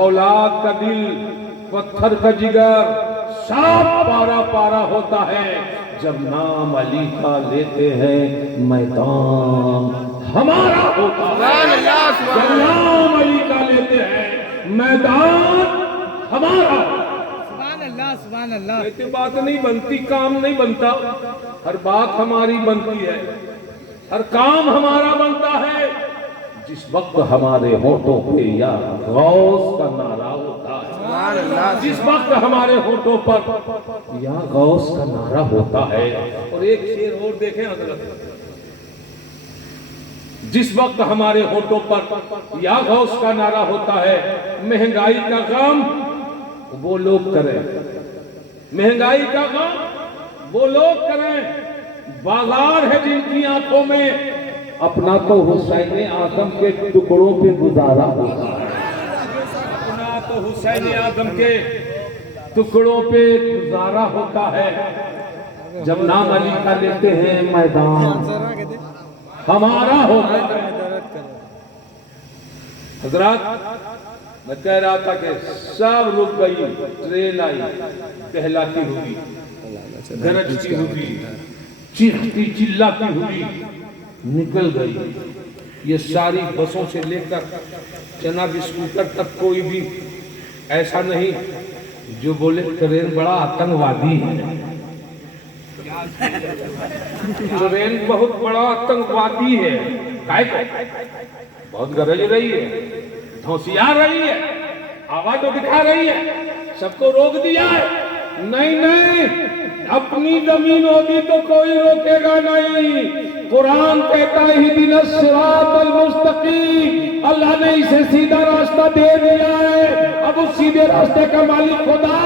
اولاد کا دل پتھر کا جگر، صاف پارا پارا ہوتا ہے جب نام علی کا لیتے ہیں، میدان ہمارا ہوتا ہے۔ جب نام علی کا لیتے ہیں، میدان ہمارا۔ سبحان اللہ۔ ایسی بات نہیں بنتی، کام نہیں بنتا، ہر بات ہماری بنتی ہے، ہر کام ہمارا بنتا ہے جس وقت ہمارے ہونٹوں پہ یا غوث کا نعرہ ہوتا ہے، جس وقت ہمارے ہونٹوں پر یا غوث کا نعرہ ہوتا ہے۔ اور ایک شعر اور دیکھیں حضرت، جس وقت ہمارے ہونٹوں پر یا غوث کا نعرہ ہوتا ہے، مہنگائی کا غم وہ لوگ کریں، مہنگائی کا غم وہ لوگ کریں، بازار ہے جن کی آنکھوں میں اپنا تو حسین اعظم کے ٹکڑوں پہ گزارا ہوتا ہے، اپنا تو حسین اعظم کے ٹکڑوں پہ گزارا ہوتا ہے۔ جب نام علی کا لیتے ہیں، میدان ہمارا ہوتا ہے۔ حضرات میں کہہ رہا تھا کہ سب رک گئی، ٹرین آئی، کہلاتی ہوئی، گرجتی ہوئی، چیختی چلاتی ہوئی نکل گئی۔ یہ ساری بسوں سے لے کر جناب اسکوٹر تک کوئی بھی ایسا نہیں جو بولے ٹرین بڑا آتنکوادی ہے، ٹرین بہت بڑا آتنکوادی ہے، بہت گرج رہی ہے، دھوسیا رہی ہے، آواز تو دکھا رہی ہے، سب کو روک دیا ہے۔ نہیں، اپنی زمین ہوگی تو کوئی روکے گا نہیں۔ قرآن کہتا ہے اہدنا الصراط المستقیم، اللہ نے اسے سیدھا راستہ دے دیا ہے۔ اب اس سیدھے راستے کا مالک خدا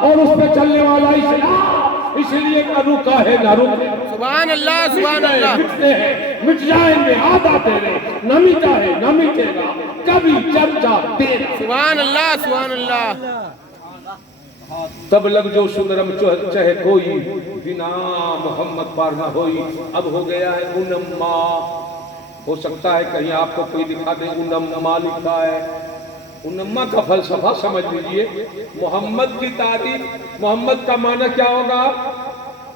اور اس پہ چلنے والا اسلام، اس لیے نہ رکا ہے نہ رکے۔ سبحان اللہ سبحان اللہ۔ مٹتے ہیں، مٹ جائیں گے، آدھا تیرے، نہ مٹا ہے نہ مٹے گا، کبھی چرچا تیرا۔ سبحان اللہ سبحان اللہ۔ تب لگ جو سنرم چاہے کوئی، بنا محمد پار نہ ہوئی۔ اب ہو گیا ہے انما، ہو سکتا ہے کہیں آپ کو کوئی دکھا دے انما لکھا ہے۔ انما کا فلسفہ سمجھ لیجئے، محمد کی تعریف، محمد کا معنی کیا ہوگا؟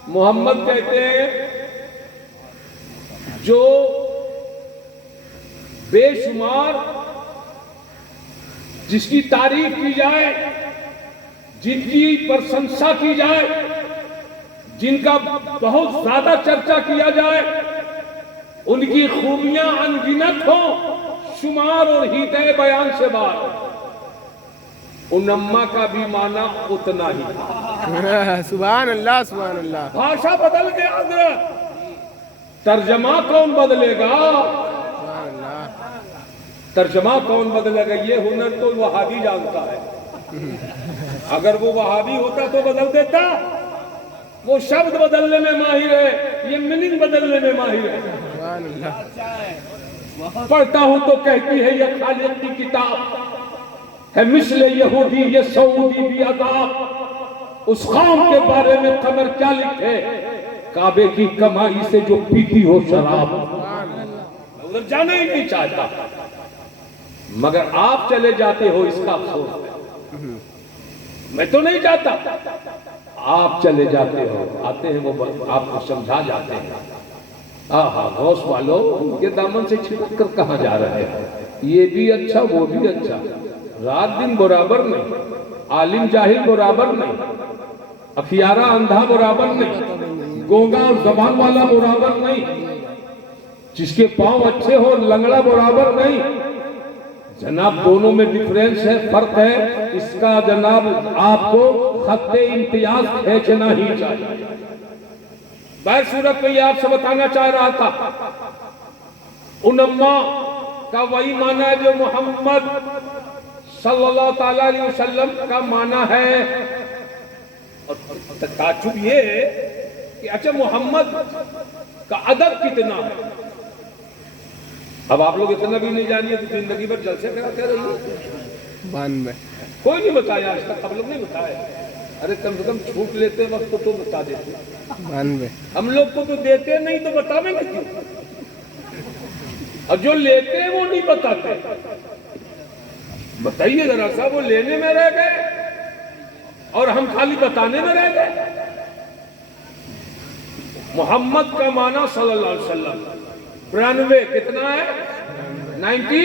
محمد کہتے ہیں جو بے شمار جس کی تعریف کی جائے، جن کی پرشنسا کی جائے، جن کا بہت زیادہ چرچا کیا جائے، ان کی خوبیاں انگنت ہوں، شمار اور حیطۂ بیان سے بات۔ انما کا بھی معنی اتنا ہی۔ سبحان اللہ سبحان اللہ۔ بھاشا بدل گیا حضرت، ترجمہ کون بدلے گا؟ سبحان اللہ۔ ترجمہ کون بدلے گا؟ یہ ہنر تو وہابی جانتا ہے۔ اگر وہ وہابی ہوتا تو بدل دیتا، وہ شبد بدلنے میں ماہر ہے، یہ میننگ بدلنے میں ماہر ہے۔ سبحان اللہ۔ پڑھتا ہوں تو کہتی ہے یہ خالق کی کتاب ہے، مثل یہودی یہ سعودی بھی عذاب۔ اس قوم کے بارے میں قمر کیا لکھے، کعبے کی کمائی سے جو پیتی ہو شراب۔ ادھر جانا ہی نہیں چاہتا، مگر آپ چلے جاتے ہو، اس کا افسوس ہے۔ میں تو نہیں جاتا، آپ چلے جاتے ہو، آتے ہیں وہ آپ کو سمجھا جاتے ہیں۔ آہا غوث والو، ان کے دامن سے چھپک کر کہاں جا رہے ہیں؟ یہ بھی اچھا وہ بھی اچھا، رات دن برابر نہیں، عالم جاہل برابر نہیں، اخیارہ اندھا برابر نہیں، گونگا اور زبان والا برابر نہیں، جس کے پاؤں اچھے ہو لنگڑا برابر نہیں۔ جناب دونوں میں ڈیفرنس ہے، فرق ہے، اس کا جناب آپ کو خط امتیاز کھینچنا ہی چاہیے۔ بہر صورت میں یہ آپ سے بتانا چاہ رہا تھا، انما کا وہی معنی ہے جو محمد صلی اللہ تعالیٰ علیہ وسلم کا معنی ہے۔ اور تعجب یہ ہے کہ اچھا محمد کا عدد کتنا ہے؟ اب آپ لوگ اتنا بھی نہیں جانیے تو زندگی بھر جلسے کراتے رہیے۔ 92۔ کوئی نہیں بتایا آج تک، ہم لوگ نہیں بتایا۔ ارے کم سے کم چھوٹ لیتے وقت تو بتا دیتے۔ 92۔ ہم لوگ کو تو دیتے نہیں تو بتاویں گے کیوں؟ اور جو لیتے ہیں وہ نہیں بتاتے۔ بتائیے ذرا سا، وہ لینے میں رہ گئے اور ہم خالی بتانے میں رہ گئے۔ محمد کا معنی صلی اللہ علیہ وسلم 92 کتنا ہے؟ 92۔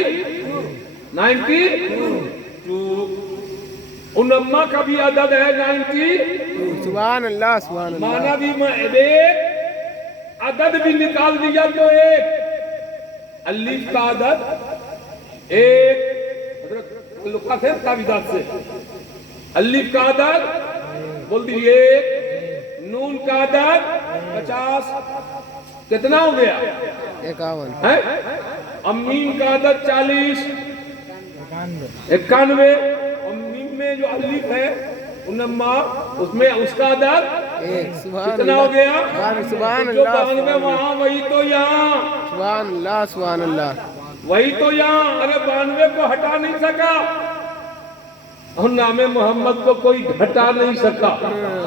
انما کا بھی عدد ہے 92۔ سبحان اللہ سبحان اللہ۔ معنی بھی ایک، عدد بھی نکال دیا تو ایک، الف کا عدد ایک، لکھا ہے تعویذات سے، الف کا عدد بول دیجئے ایک، نون کا عدد 50، کتنا ہو گیا؟ 51۔ امین کا عدد 40، 91، امین میں جو الف ہے انما، اس میں اس کا عدد ایک۔ سبحان کتنا ہو گیا؟ سبحان جو اللہ 92 وہاں وہی تو یہاں، سبحان اللہ سبحان اللہ۔ وہی تو یہاں۔ ارے 92 کو ہٹا نہیں سکا، اور نام محمد کو کوئی گھٹا نہیں سکا۔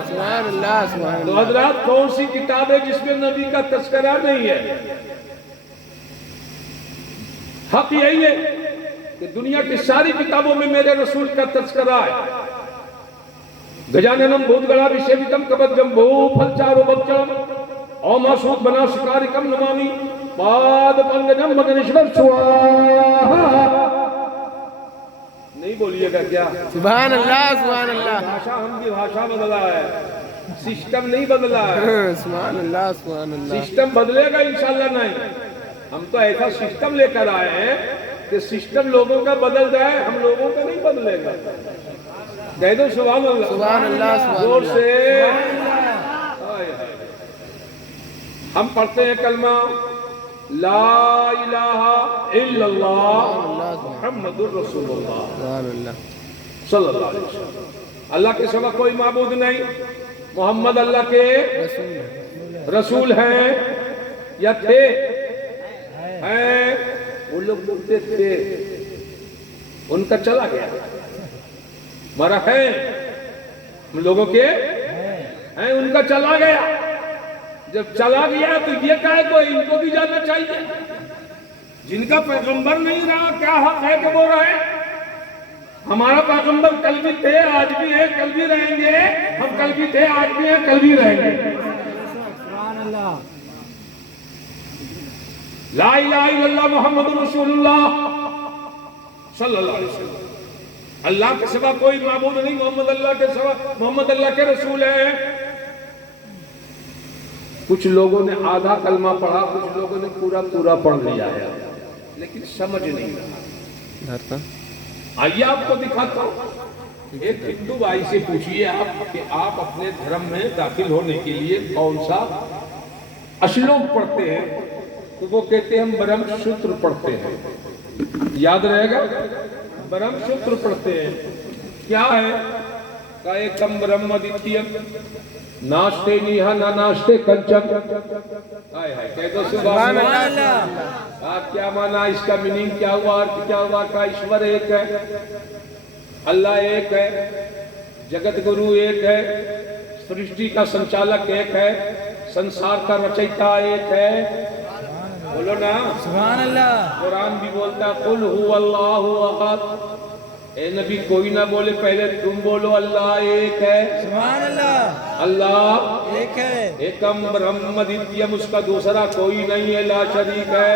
سبحان اللہ سبحان تو اللہ۔ حضرات کون سی کتاب ہے جس میں نبی کا تذکرہ نہیں ہے؟ حق یہی ہے کہ دنیا کی ساری کتابوں میں میرے رسول کا تذکرہ ہے۔ گجاننم بھوت گڑا وشیوتم کبدجم بھو پھلچارو بکچم اوما سوت بنا شکارکم نمامی پاد پنگجم مگنشور سواہا۔ نہیں بولیے گا کیا؟ سبحان اللہ سبحان اللہ۔ بھاشا ہم کی بھاشا بدلا ہے، سسٹم نہیں بدلا ہے۔ سبحان اللہ سبحان اللہ۔ سسٹم بدلے گا انشاءاللہ نہیں، ہم تو ایسا سسٹم لے کر آئے ہیں کہ سسٹم لوگوں کا بدل جائے، ہم لوگوں کا نہیں بدلے گا۔ کہہ دو سبحان اللہ سبحان اللہ سبحان زور اللہ۔ سے۔ ہم پڑھتے ہیں کلمہ لا الہ الا اللہ محمد الرسول اللہ سبحان اللہ۔ صلی اللہ علیہ وسلم۔ اللہ کے سوا کوئی معبود نہیں، محمد اللہ کے رسول ہیں یا تھے؟ ہیں، وہ لوگ بولتے تھے، ان کا چلا گیا، مرا ہے، ہم لوگوں کے ہیں، ان کا چلا گیا، جب چلا گیا تو یہ کہے تو ان کو بھی جانا چاہیے، جن کا پیغمبر نہیں رہا کیا حق ہے کہ وہ رہے؟ ہمارا پیغمبر کل بھی تھے، آج بھی ہے، کل بھی رہیں گے، ہم کل بھی تھے، آج بھی ہیں، کل بھی رہیں گے۔ لا الہ الا اللہ محمد رسول اللہ صلی اللہ علیہ وسلم، اللہ کے سوا کوئی معبود نہیں، محمد اللہ کے سوا، محمد اللہ کے رسول ہیں۔ کچھ لوگوں نے آدھا کلمہ پڑھا، کچھ لوگوں نے پورا پڑھ لیا ہے، لیکن سمجھ نہیں رہا۔ آئیے آپ کو دکھاتا ہوں، ایک ہندو بھائی سے پوچھئے آپ کہ آپ اپنے دھرم میں داخل ہونے کے لیے کون سا اشلوک پڑھتے ہیں؟ تو وہ کہتے ہیں ہم برہم سوتر پڑھتے ہیں۔ یاد رہے گا، برہم سوتر پڑھتے ہیں۔ کیا ہے؟ کا ایکم برہم ادتیم ناشتے نیہا نہ ناشتے کنچن۔ کہہ دو سبحان اللہ۔ کیا مانا اس کا میننگ کیا ہوا، ارتھ کیا ہوا؟ کا ایشور ایک ہے، اللہ ایک ہے، جگت گرو ایک ہے، سرشٹی کا سنچالک ایک ہے، سنسار کا رچیتا ایک ہے۔ بولو نا سبحان اللہ۔ قرآن بھی بولتا ہے قل هو اللہ احد۔ اے نبی کوئی نہ بولے، پہلے تم بولو اللہ ایک ہے۔ سبحان اللہ، اللہ ایک ہے۔ ایکم برہم ادتیم، اس کا دوسرا کوئی نہیں ہے، لا شریک ہے۔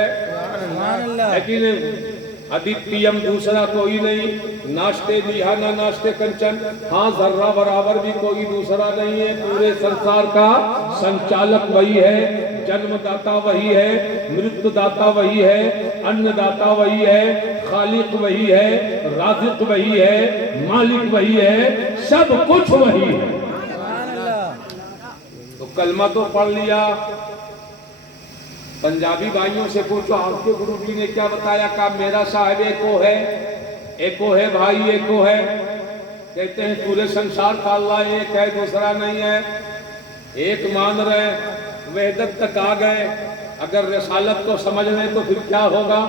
سبحان اللہ، لیکن ادتیم دوسرا کوئی نہیں، ناشتے نیہا نہ ناشتے کنچن، ہاں ذرہ برابر بھی کوئی دوسرا نہیں ہے، پورے سنسار کا سنچالک وہی ہے، جنم داتا وہی ہے، مرت داتا وہی ہے، ان داتا وہی ہے، خالق وہی ہے، رازق وہی ہے، مالک وہی ہے، سب کچھ وہی ہے۔ سبحان اللہ۔ تو کلمہ تو پڑھ لیا۔ پنجابی بھائیوں سے پوچھو آپ کے گرو جی نے کیا بتایا؟ کہ میرا صاحب ایکو ہے، ایکو ہے بھائی، ایکو ہے۔ کہتے ہیں پورے سنسار کا اللہ ایک ہے، دوسرا نہیں ہے، ایک مان رہے، وحدت تک آ گئے۔ اگر رسالت کو سمجھ لیں تو پھر کیا ہوگا؟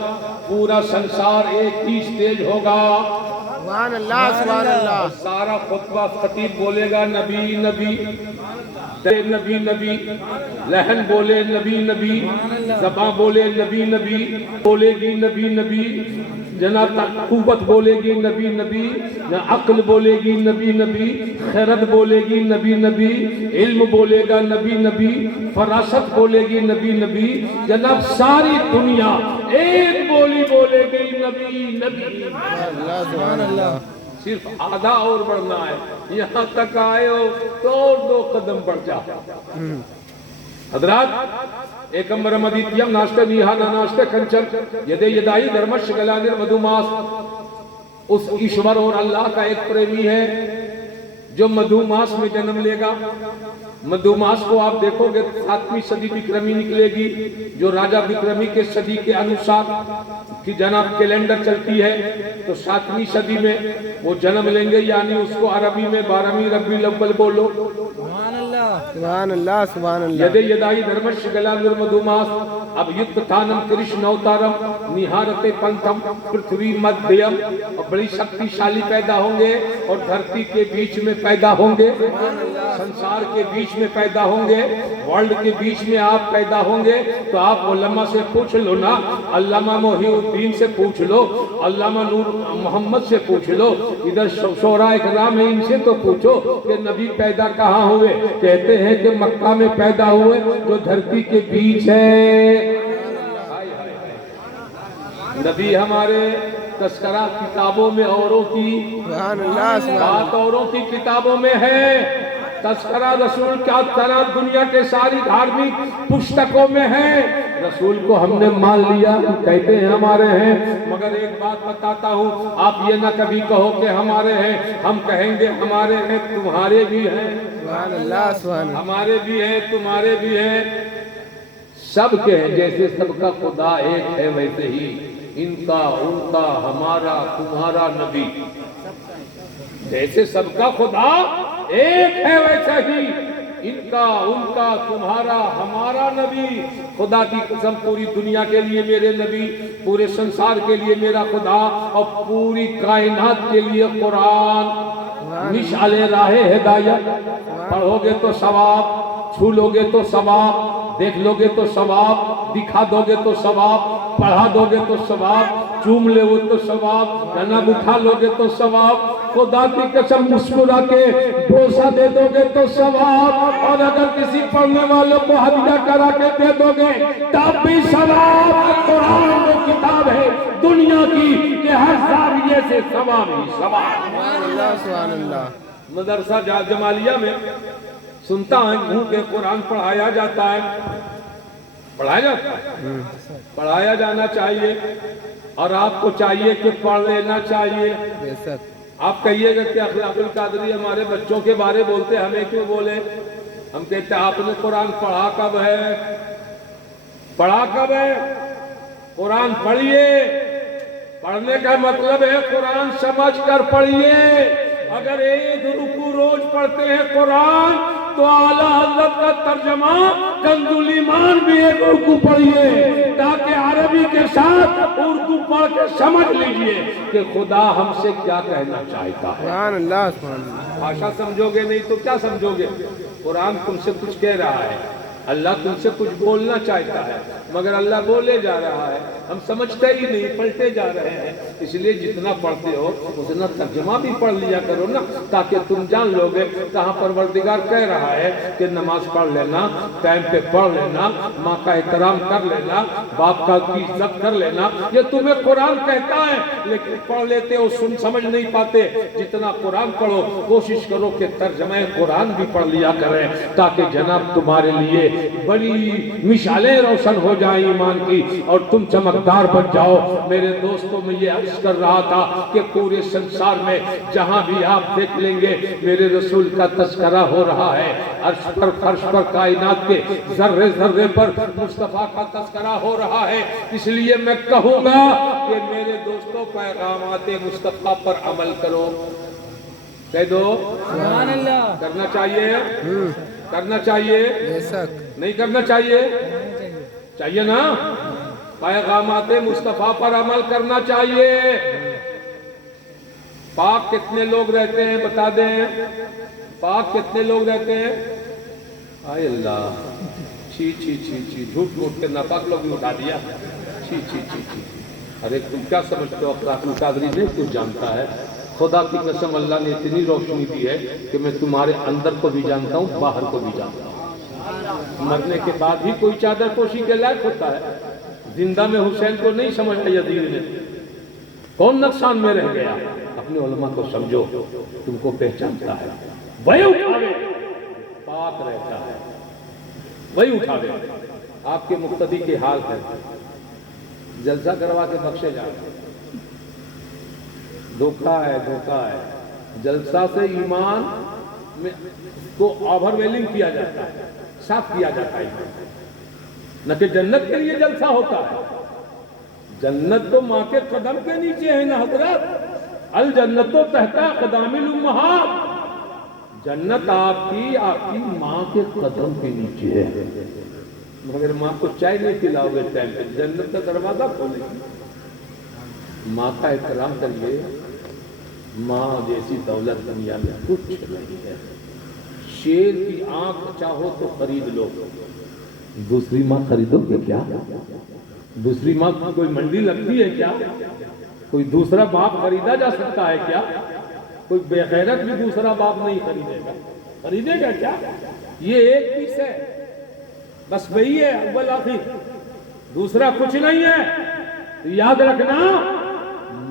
پورا سنسار ایک ہی سٹیج ہوگا۔ سبحان اللہ، سبحان اللہ۔ سارا خطبہ خطیب بولے گا نبی نبی، نبی نبی، لہن بولے نبی نبی، زباں بولے نبی نبی، بولے گی نبی نبی، جناب قوت بولے گی نبی نبی، عقل بولے گی نبی نبی، خیرت بولے گی نبی نبی، علم بولے گا نبی نبی، فراست بولے گی نبی نبی، جناب ساری دنیا ایک بولی بولے گی نبی نبی۔ سبحان اللہ۔ صرف آدھا اور بڑھنا ہے، یہاں تک آئے ہو تو اور 2 قدم بڑھ جا۔ حضرات ایکم برہم ادتیم ناشتے نیہا نہ ناشتے کنچن یدے یدائی دھرمش گلانر مدھوماس۔ اس ایشور اور اللہ کا ایک پریمی ہے جو مدھوماس میں جنم لے گا۔ مدھوماس کو آپ دیکھو گے 7ویں صدی بکرمی نکلے گی، جو راجہ بکرمی کے صدی کے انوسار کی جناب کیلنڈر چلتی ہے، تو 7ویں صدی میں وہ جنم لیں گے، یعنی اس کو عربی میں 12ویں ربیع الاول بولو۔ سبحان اللہ، سبحان اللہ، سبحان اللہ۔ یدے یدائی دھرمش گلانر مدھوماس۔ اب یتھانم کرشن اوتارم نہارتے پنتھم پرتھوی مدھیم، اور بڑی شکتی شالی پیدا ہوں گے اور دھرتی کے بیچ میں پیدا ہوں گے، سنسار کے بیچ میں پیدا ہوں گے، ورلڈ کے بیچ میں آپ پیدا ہوں گے۔ تو آپ علماء سے پوچھ لو نا، علامہ محی الدین سے پوچھ لو، علامہ نور محمد سے پوچھ لو، ادھر شعراء اکرام ہیں، ان سے تو پوچھو کہ نبی پیدا کہاں ہوئے؟ کہتے ہیں کہ مکہ میں پیدا ہوئے، جو دھرتی کے بیچ ہے۔ نبی ہمارے تذکرہ کتابوں میں اوروں کی سبحان اللہ، بات اوروں کی کتابوں میں ہے، تذکرہ رسول کا طرح دنیا کے ساری دھارمک پستکوں میں ہے۔ رسول کو ہم نے مان لیا، کہتے ہیں ہمارے ہیں، مگر ایک بات بتاتا ہوں، آپ یہ نہ کبھی کہو کہ ہمارے ہیں، ہم کہیں گے ہمارے ہیں، تمہارے بھی ہیں، سبحان اللہ، سبحان اللہ۔ ہمارے بھی ہیں، تمہارے بھی ہیں، سب کے ہیں۔ جیسے سب کا خدا ایک ہے، ویسے ہی ان کا، ان کا، ہمارا، تمہارا نبی، جیسے سب کا خدا ایک ہے ویسا ہی ان کا ان کا تمہارا ہمارا نبی، خدا کی قسم پوری دنیا کے لیے میرے نبی، پورے سنسار کے لیے میرا خدا، اور پوری کائنات کے لیے قرآن مشعل راہ ہدایت۔ پڑھو گے تو ثواب، چھو لو گے تو ثواب، دیکھ لو گے تو ثواب، دکھا دو گے تو ثواب، پڑھا دو گے تو ثواب، چوم لے وہ تو ثواب، جناب اٹھا لو گے تو ثواب، خدا کی قسم مسکرا کے بوسہ دے دو گے تو ثواب، اور اگر کسی پڑھنے والوں کو ہدیہ کرا کے دے دو گے تب بھی ثواب۔ قرآن وہ کتاب ہے دنیا کی کہ ہر زاویے سے ثواب ہی ثواب۔ سبحان اللہ سبحان اللہ۔ مدرسہ جمالیہ میں سنتا ہوں کہ قرآن پڑھایا جاتا ہے، پڑھایا جاتا ہے، پڑھایا جانا چاہیے، اور آپ کو چاہیے کہ پڑھ لینا چاہیے۔ بے شک۔ آپ کہیے گا کہ اخلاق القادری ہمارے بچوں کے بارے بولتے، ہمیں کیوں بولے؟ ہم کہتے ہیں آپ نے قرآن پڑھا کب ہے؟ پڑھا کب ہے؟ قرآن پڑھیے۔ پڑھنے کا مطلب ہے قرآن سمجھ کر پڑھیے۔ اگر ایک رکوع روز پڑھتے ہیں قرآن تو اعلیٰ حضرت کا ترجمہ کنز الایمان بھی ایک رکوع پڑھیے، تاکہ عربی کے ساتھ اردو پڑھ کے سمجھ لیجئے کہ خدا ہم سے کیا کہنا چاہتا ہے۔ سبحان اللہ سبحان اللہ۔ بھاشا سمجھو گے نہیں تو کیا سمجھو گے؟ قرآن تم سے کچھ کہہ رہا ہے، اللہ تم سے کچھ بولنا چاہتا ہے، مگر اللہ بولے جا رہا ہے، ہم سمجھتے ہی نہیں، پلٹے جا رہے ہیں۔ اس لیے جتنا پڑھتے ہو اتنا ترجمہ بھی پڑھ لیا کرو نا، تاکہ تم جان لو گے کہاں پروردگار کہہ رہا ہے کہ نماز پڑھ لینا، ٹائم پہ پڑھ لینا، ماں کا احترام کر لینا، باپ کا کی عزت کر لینا، یہ تمہیں قرآن کہتا ہے، لیکن پڑھ لیتے ہو سمجھ نہیں پاتے۔ جتنا قرآن پڑھو کوشش کرو کہ ترجمہ قرآن بھی پڑھ لیا کریں، تاکہ جناب تمہارے لیے بڑی مشعلیں روشن ہو جائیں ایمان کی، اور تم چمکدار بن جاؤ۔ میرے دوستوں میں یہ عرض کر رہا تھا کہ پورے سنسار میں جہاں بھی آپ دیکھ لیں گے میرے رسول کا تذکرہ ہو رہا ہے، عرش پر فرش پر کائنات کے ذرے ذرے پر مصطفیٰ کا تذکرہ ہو رہا ہے۔ اس لیے میں کہوں گا کہ میرے دوستوں پیغامات مصطفیٰ پر عمل کرو۔ کہہ دو سبحان اللہ۔ کرنا چاہیے، کرنا چاہیے، بے شک۔ نہیں کرنا چاہیے؟ چاہیے نا؟ پیغامات مصطفیٰ پر عمل کرنا چاہیے۔ پاک کتنے لوگ رہتے ہیں بتا دیں؟ پاک کتنے لوگ رہتے ہیں؟ آئے اللہ، چھی چھی چھی چھی، جھوٹ موٹ کے ناپاک لوگ نے اٹھا دیا، چھی چھی چھی چھی۔ ارے تم کیا سمجھتے ہو اخلاق القادری نہیں کچھ جانتا ہے؟ خدا کی قسم اللہ نے اتنی روشنی دی ہے کہ میں تمہارے اندر کو بھی جانتا ہوں، باہر کو بھی جانتا ہوں۔ مرنے کے بعد ہی کوئی چادر پوشی کے لائق ہوتا ہے۔ زندہ میں حسین کو نہیں سمجھا یزید نے، کون نقصان میں رہ گیا؟ اپنے علماء کو سمجھو، تم کو پہچانتا ہے، وہی اٹھاوے، پاک رہتا ہے، وہی اٹھاوے۔ آپ کے مقتدی کے حال ہے، جلسہ کروا کے بخشے جا رہے، دھوکہ ہے، دھوکہ ہے۔ جلسہ سے ایمان میں کو اوور ویلنگ کیا جاتا ہے، صاف کیا جاتا ہے، نہ کہ جنت کے لیے جلسہ ہوتا ہے۔ جنت تو ماں کے قدم کے نیچے ہے نا حضرت، الجنت تحت اقدام الامہات۔ جنت آپ کی ماں کے قدم کے نیچے ہے، مگر ماں کو چائے نہیں پلاؤ گے ٹائم پہ، جنت کا دروازہ کھولے گی۔ ماں کا احترام کریے، ماں جیسی دولت دنیا میں کچھ نہیں ہے۔ شیر کی آنکھ چاہو تو خرید لو، دوسری ماں خریدو گے کیا؟ دوسری ماں کی کوئی منڈی لگتی ہے کیا؟ کوئی دوسرا باپ خریدا جا سکتا ہے کیا؟ کوئی بے غیرت بھی دوسرا باپ نہیں خریدے گا، خریدے گا کیا؟ یہ ایک پیس ہے، بس وہی ہے اول آخر، دوسرا کچھ نہیں ہے۔ تو یاد رکھنا،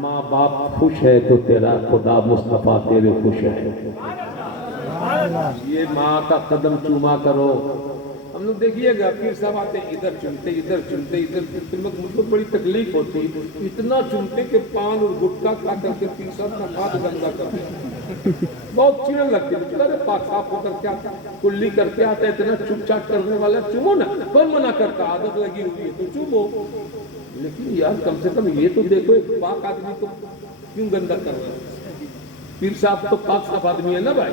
ماں باپ خوش ہے تو تیرا خدا مصطفیٰ تیرے خوش ہے۔ یہ ماں کا قدم چوما کرو۔ ہم لوگ دیکھیے گا پیر صاحب آتے ادھر چنتے ادھر چنتے ادھر، مجھ کو بڑی تکلیف ہوتی، اتنا چنتے کہ پان اور گٹکا کھا کر کے پیر صاحب کا ہاتھ گندا کرتے، بہت چڑن لگتی ہے۔ پاک صاف ہو کر کے آتا، کلی کر کے آتا، اتنا چپ چاٹ کرنے والا چومو نا، کون منع کرتا؟ عادت لگی ہوئی ہے تو چومو، لیکن یار کم سے کم یہ تو دیکھو ایک پاک آدمی کو کیوں گندا کر رہا ہے؟ پیر صاحب تو پاک صاف آدمی ہے نا بھائی،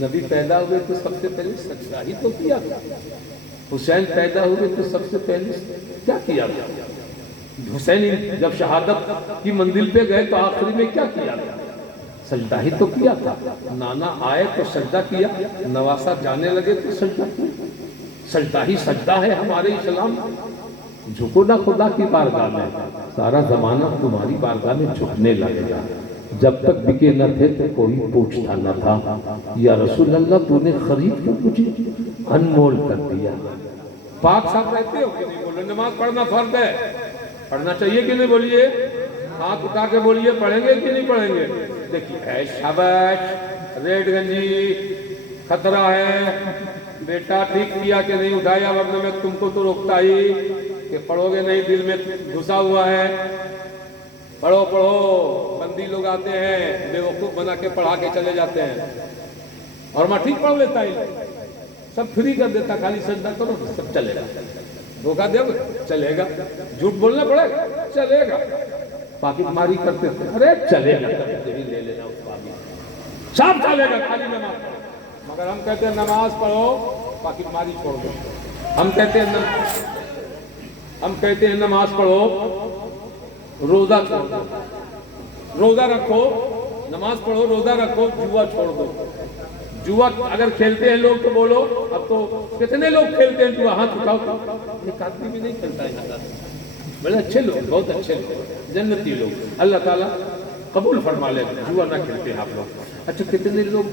نبی پیدا ہوئے تو سب سے پہلے سجدہ ہی تو کیا تھا. حسین پیدا ہوئے تو سب سے پہلے کیا کیا تھا؟ حسین جب شہادت کی منزل پہ گئے تو آخری میں کیا کیا تھا؟ سجدہ ہی تو کیا تھا. نانا آئے تو سجدہ کیا, نواسا جانے لگے تو سجدہ کیا. سجدہ ہی سجدہ ہے ہمارے اسلام. جھکو نہ خدا کی بارگاہ میں, سارا زمانہ تمہاری بارگاہ میں جھکنے لگے گا. جب تک بکے نہ تھے تو کوئی پوچھتا نہ تھا. یا رسول اللہ تو نے خرید کر مجھے انمول کر دیا. پاک صاحب رہتے ہو کہ نہیں؟ بولو نماز پڑھنا فرض ہے, پڑھنا چاہیے کہ نہیں؟ بولیے, ہاتھ اٹھا کے بولیے, پڑھیں گے کہ نہیں پڑھیں گے؟ دیکھیے اے شاباش, ریڈ گنجی خطرہ ہے, بیٹا ٹھیک کیا کہ نہیں اٹھایا, ورنہ میں تم کو تو روکتا ہی کہ پڑھو گے نہیں, دل میں گھسا ہوا ہے. پڑھو پڑھو, بندی لوگ آتے ہیں بے وقوف بنا کے پڑھا کے چلے جاتے ہیں, اور میں ٹھیک پڑھ لیتا ہی, سب فری کر دیتا, خالی سجدہ کرو سب چلے گا. دھوکہ دے چلے گا, جھوٹ بولنا پڑے گا چلے گا, پاکٹ ماری کرتے تھے ارے چلے گا, لے لینا اس پاکٹ, سب چلے گا خالی نماز. مگر ہم کہتے ہیں نماز پڑھو پاکٹ ماری چھوڑ دو. ہم کہتے ہیں نماز پڑھو روزہ چھوڑ دو, روزہ رکھو, نماز پڑھو روزہ رکھو, جوا چھوڑ دو. جوا اگر کھیلتے ہیں لوگ تو بولو, اب تو کتنے لوگ کھیلتے ہیں جوا, ہاتھ اٹھاؤ. ایک آدمی بھی نہیں کھیلتا ہے, بڑے اچھے لوگ, بہت اچھے لوگ, جنتی لوگ, اللہ تعالیٰ قبول فرما لے. جوا نہ کھیلتے ہیں آپ لوگ. اچھا کتنے لوگ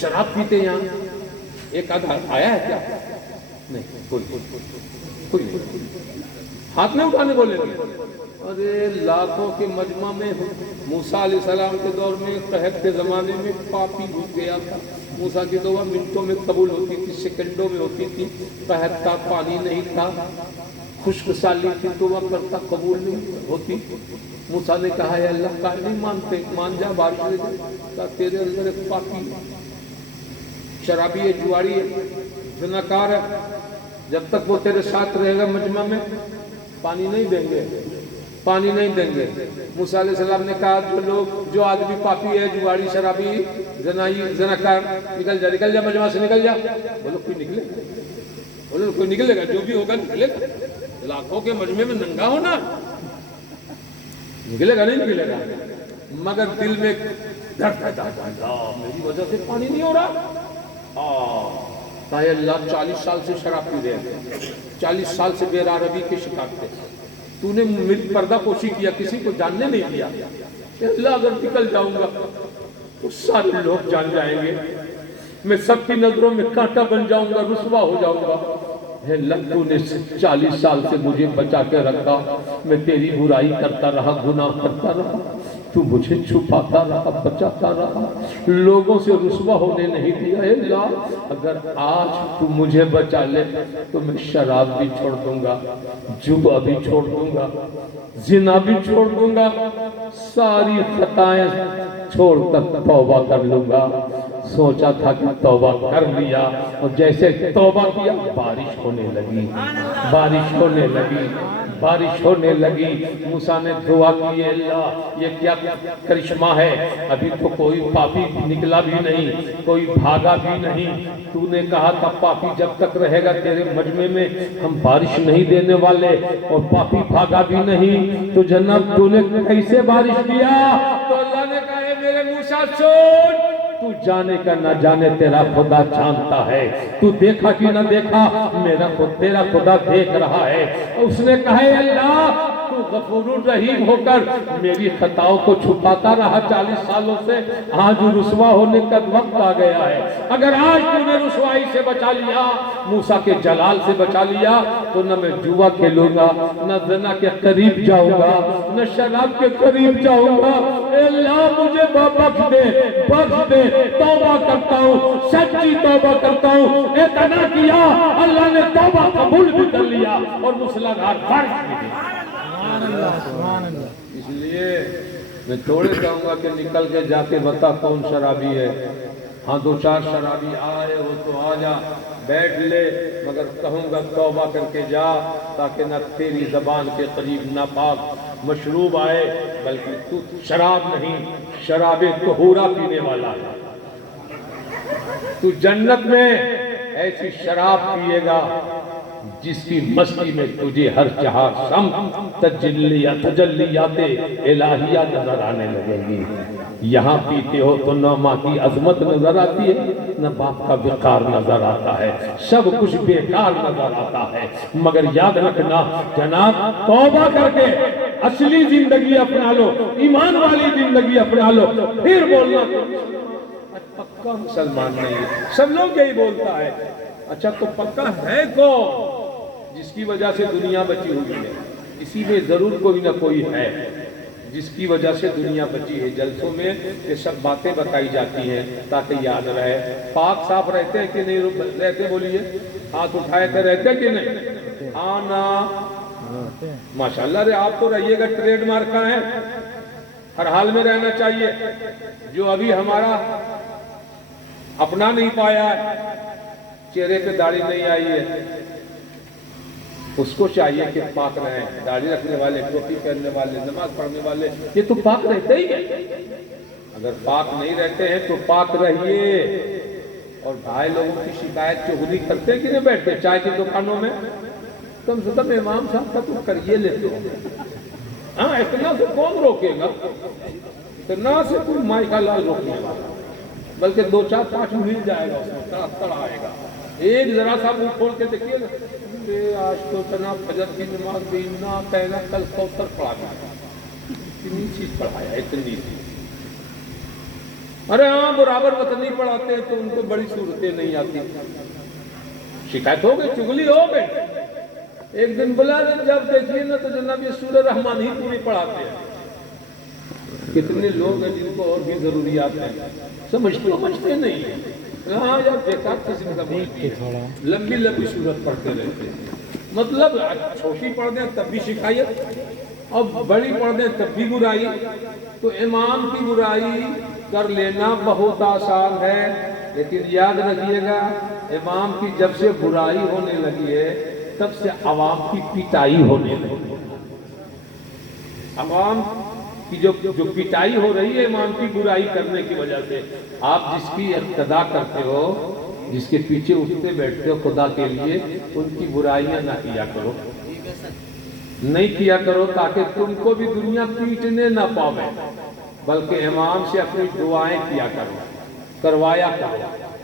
شراب پیتے ہیں یہاں؟ ایک آدھا آیا ہے کیا؟ نہیں, کوئی ہاتھ نہیں اٹھانے بولے گے. ارے لاکھوں کے مجمع میں موسیٰ علیہ السلام کے دور میں, قحط کے زمانے میں پاپی گھس گیا تھا. موسیٰ کی دعا منٹوں میں قبول ہوتی تھی, سیکنڈوں میں ہوتی تھی. قحط تھا, پانی نہیں تھا, خشک سالی تھی, دعا کرتا قبول نہیں ہوتی. موسیٰ نے کہا ہے اللہ کا نہیں مانتے, مان جا بارش لے جا. تیرے اندر ایک پاپی شرابی ہے, جواری ہے, زناکار ہے, جب تک وہ تیرے ساتھ رہے گا مجمع میں پانی نہیں دیں گے, پانی نہیں دیں گے. موسیٰ علیہ السلام نے کہا جو آدمی پاپی ہے, جواری, شرابی, زناکار, نکل جا مجمع سے, نکل جا. بولو کوئی نکلے, بولو کوئی نکلے گا, جو بھی ہوگا نکلے گا. لاکھوں کے مجمع میں ننگا ہونا, نکلے گا نہیں نکلے گا. مگر دل میں درد پیدا ہوتا, میری وجہ سے پانی نہیں ہو رہا. اے اللہ 40 سال سے شراب پی رہے ہیں, 40 سال سے بے عربی کے شکار تھے, تو نے میری پردہ پوشی کیا, کسی کو جاننے نہیں دیا. اللہ اگر نکل جاؤں گا تو سارے لوگ جان جائیں گے, میں سب کی نظروں میں کانٹا بن جاؤں گا, رسوا ہو جاؤں گا. اے اللہ تو نے 40 سال سے مجھے بچا کے رکھا, میں تیری برائی کرتا رہا, گناہ کرتا رہا, تو مجھے چھپاتا رہا, بچاتا رہا, لوگوں سے رسوا ہونے نہیں دیا. اے اللہ اگر آج تو مجھے بچا لے تو میں شراب بھی چھوڑ دوں گا, جوا بھی چھوڑ دوں گا, زنا بھی چھوڑ دوں گا, ساری خطائیں چھوڑ کر توبہ کر لوں گا. سوچا تھا کہ توبہ کر لیا, اور جیسے توبہ کیا بارش ہونے لگی, بارش ہونے لگی, بارش ہونے لگی. موسیٰ نے دعا کی, اللہ یہ کیا کرشمہ ہے, ابھی تو کوئی پاپی نکلا بھی نہیں, کوئی بھاگا بھی نہیں. تو نے کہا تھا پاپی جب تک رہے گا تیرے مجمع میں ہم بارش نہیں دینے والے, اور پاپی بھاگا بھی نہیں, تو جناب تو نے کیسے بارش دیا؟ تو اللہ نے کہا ہے میرے موسیٰ سن, تو جانے کا نہ جانے تیرا خدا جانتا ہے, تو دیکھا کہ نہ دیکھا تیرا خدا دیکھ رہا ہے. اس نے کہا ہے اللہ تو غفور الرحیم ہو کر میری خطاؤں کو چھپاتا رہا 40 سالوں سے, آج رسوا ہونے کا وقت آ گیا ہے. اگر آج تو نے رسوائی سے بچا لیا, موسیٰ کے جلال سے بچا لیا, تو نہ میں جوا کھیلوں گا, نہ زنا کے قریب جاؤں گا, نہ شراب کے قریب جاؤں گا. اے اللہ مجھے بخش دے, بخش دے, توبہ کرتا ہوں, سچی توبہ کرتا ہوں. اتنا کیا اللہ نے توبہ قبول بھی کر لیا اور موسیقار بارش بھی دی. اس لیے میں تھوڑے کہوں گا کہ نکل کے جا کے بتا کون شرابی ہے. ہاں 2-4 شرابی آئے وہ تو آ جا, بیٹھ لے, مگر کہوں گا توبہ کر کے جا, تاکہ نہ تیری زبان کے قریب ناپاک مشروب آئے, بلکہ تو شراب نہیں, شراب طہورا پینے والا ہے. تو جنت میں ایسی شراب پیے گا جس کی مستی میں تجھے ہر چہار سمت تجلیات الہیہ نظر آنے لگے گی۔ یہاں پیتے ہو تو نہ ماں کی عظمت نظر آتی ہے نہ باپ کا وقار نظر آتا ہے، سب کچھ بیکار نظر آتا ہے۔ مگر یاد رکھنا جناب، توبہ کر کے اصلی زندگی اپنا لو، ایمان والی زندگی اپنا لو، پھر بولنا پکا مسلمان نہیں ہے۔ سب لوگ یہی بولتا ہے، اچھا تو پکا ہے کون جس کی وجہ سے دنیا بچی ہوئی ہے؟ اسی میں ضرور کوئی نہ کوئی ہے جس کی وجہ سے دنیا بچی ہے۔ جلسوں میں یہ سب باتیں بتائی جاتی ہیں تاکہ یاد رہے۔ پاک صاف رہتے ہیں کہ نہیں رہتے؟ بولیے، ہاتھ اٹھائے تھے، رہتے کہ نہیں؟ آنا ماشاءاللہ رے، آپ تو رہیے گا، ٹریڈ مارک کا ہے، ہر حال میں رہنا چاہیے۔ جو ابھی ہمارا اپنا نہیں پایا ہے، چہرے پہ داڑھی نہیں آئی ہے، اس کو چاہیے کہ پاک رہیں۔ داڑھی رکھنے والے، ٹوپی پہننے والے، نماز پڑھنے والے، یہ تو پاک رہتے ہی ہیں۔ اگر پاک نہیں رہتے ہیں تو پاک رہیے۔ اور بھائی لوگوں کی شکایت چغلی کرتے کہ نہیں بیٹھتے چائے کی دکانوں میں؟ کم سے کم امام صاحب کا تو کریے لیتے ہو۔ ہاں، اتنا سے کون روکے گا؟ اتنا سے کوئی مائی کا لال روکنے والا، بلکہ 2 4 5 مل جائے گا، اس میں تڑا آئے گا۔ ایک ذرا سا منہ کھول کے دیکھیے نا، آج تو اتنا فجر کی نماز بھی نہ کہنا، کل کوثر پڑھا گیا، اتنی چیز پڑھایا، اتنی چیز۔ ارے ہاں، برابر وطنی پڑھاتے ہیں تو ان کو بڑی صورتیں نہیں آتی۔ شکایت ہو گئی، چغلی ہو گئی۔ ایک دن بلا دن جب دیکھیے نا تو جناب یہ سورہ رحمان ہی پوری پڑھاتے ہیں۔ کتنے لوگ ہیں جن کو اور بھی ضروریات ہیں، سمجھتے نہیں ہیں۔ ہاں یار، بیکار قسم کا بولتی ہے، لمبی لمبی صورت پڑھتے رہتے ہیں۔ مطلب چھوٹی پڑھ دیں تب بھی شکایت، اور بڑی پڑھ دیں تب بھی برائی۔ تو امام کی برائی کر لینا بہت آسان ہے، لیکن یاد رکھیے گا امام کی جب سے برائی ہونے لگی ہے تب سے عوام کی پٹائی ہونے لگی ہے۔ عوام کی جو پٹائی ہو رہی ہے امام کی برائی کرنے کی وجہ سے۔ آپ جس کی اقتدا کرتے ہو، جس کے پیچھے اٹھتے بیٹھتے ہو خدا کے لیے، ان کی برائیاں نہ کیا کرو، نہیں کیا کرو، تاکہ تم کو بھی دنیا پیٹنے نہ پاوے، بلکہ امام سے اپنی دعائیں کیا کرو، کروایا کرو،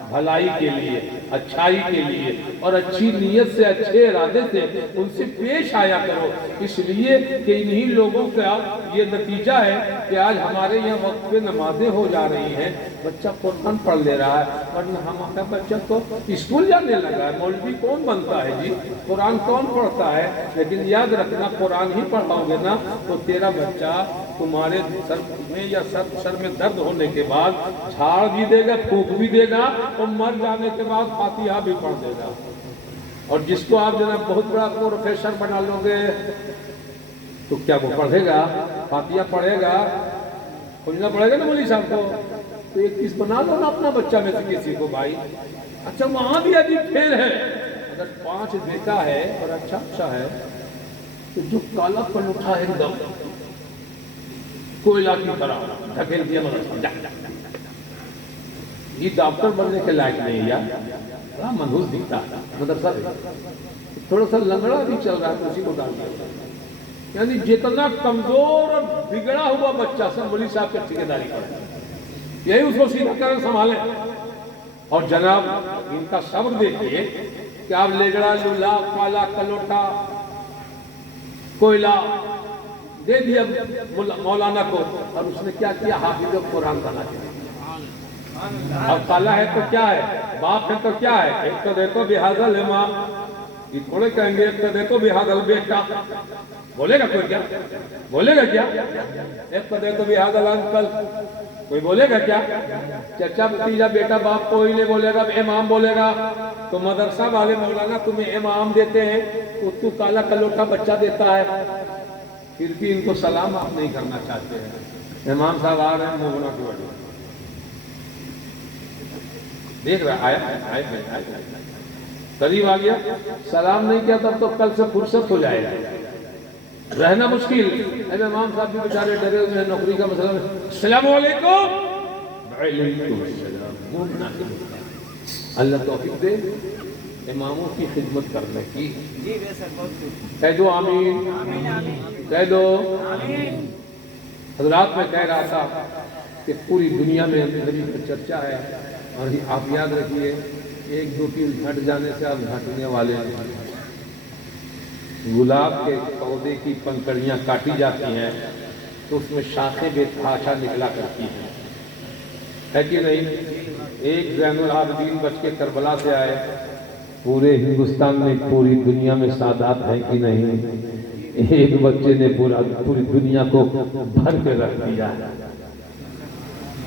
بھلائی کے لیے، اچھائی کے لیے، اور اچھی نیت سے، اچھے ارادے سے ان سے پیش آیا کرو۔ اس لیے کہ انہی لوگوں کا یہ نتیجہ ہے کہ آج ہمارے یہاں وقت پہ نمازیں ہو جا رہی ہیں، بچہ قرآن پڑھ لے رہا ہے، ورنہ ہمارا بچہ تو اسکول جانے لگا ہے، مولوی کون بنتا ہے جی، قرآن کون پڑھتا ہے؟ لیکن یاد رکھنا، قرآن ہی پڑھاؤ گے نا تو تیرا بچہ تمہارے سر میں یا سر میں درد ہونے کے بعد جھاڑ بھی دے گا، پھونک بھی دے گا، اور مر جانے کے بعد فاتحہ بھی پڑھ دے گا۔ اور جس کو آپ جناب بہت بڑا پروفیسر بنا لو گے تو کیا وہ پڑھے گا؟ فاتحہ پڑھے گا؟ کھولنا پڑے گا نا مولوی صاحب کو۔ تو ایک چیز بنا لو نا اپنا بچہ میں سے کسی کو بھائی۔ اچھا وہاں بھی عجیب کھیل ہے، اگر 5 بیٹا ہے اور اچھا ہے تو جو کالا پن اٹھا ہے ایک دم کوئلہ کی طرح دھکیل دیا مدرسہ، یہ ڈاکٹر بننے کے لائق نہیں ہے، بڑا منحوس دکھتا ہے مدرسہ بھی، تھوڑا سا لنگڑا بھی چل رہا ہے، اسی کو ڈال دیا۔ یعنی جتنا کمزور اور بگڑا ہوا بچہ سب مولوی صاحب کے ٹھیکیداری کرے، یہی اس کو سیدھا کریں، سنبھالیں۔ اور جناب ان کا صبر دیکھیے کہ آپ لگڑا، لولا، کالا، کلوٹا، کوئلہ دے دیا مولانا کو، اور اس نے کیا کیا؟ حافظ قرآن بنا دیا۔ اب کالا ہے تو کیا ہے، باپ ہے تو کیا ہے؟ ایک تو دیکھو بہذا الامام، یہ تھوڑے کہیں گے ایک تو دیکھو بہذا البیٹا، بولے گا کوئی کیا؟ بولے گا کیا؟ ایک تو دیکھو بہذا الانکل، کوئی بولے گا کیا؟ چچا بھتیجا بیٹا باپ کوئی نہیں بولے گا، امام بولے گا۔ تو مدرسہ والے مولانا تمہیں امام دیتے ہیں تو کالا کلوٹا بچہ دیتا ہے، پھر بھی ان کو سلام آپ نہیں کرنا چاہتے ہیں۔ امام صاحب آ رہے ہیں مولانا کی وجہ دیکھ رہا آئے قریب آ گیا، سلام نہیں کیا تب تو کل سے فرصت ہو جائے گا، رہنا مشکل۔ امام صاحب بھی بیچارے ڈرے ہوئے ہیں، نوکری کا مسئلہ ہے، السلام علیکم، وعلیکم السلام، اللہ توفیق دے اماموں کی خدمت کرنے کی. کہہ دو آمین. کہہ دو. حضرات میں کہہ رہا تھا کہ پوری دنیا میں نبی کی چرچا ہے، اور آپ یاد رکھیے 1-2 تین گھٹ جانے سے آپ گھٹنے والے ہیں. گلاب کے پودے کی پنکڑیاں کاٹی جاتی ہیں تو اس میں شاخیں بے تحاشا نکلا کرتی ہیں، ہے کہ نہیں؟ ایک زین العابدین بچ کے کربلا سے آئے. پورے ہندوستان میں پوری دنیا میں سادات ہیں کہ نہیں؟ ایک بچے نے پوری دنیا کو بھر کے رکھ دیا.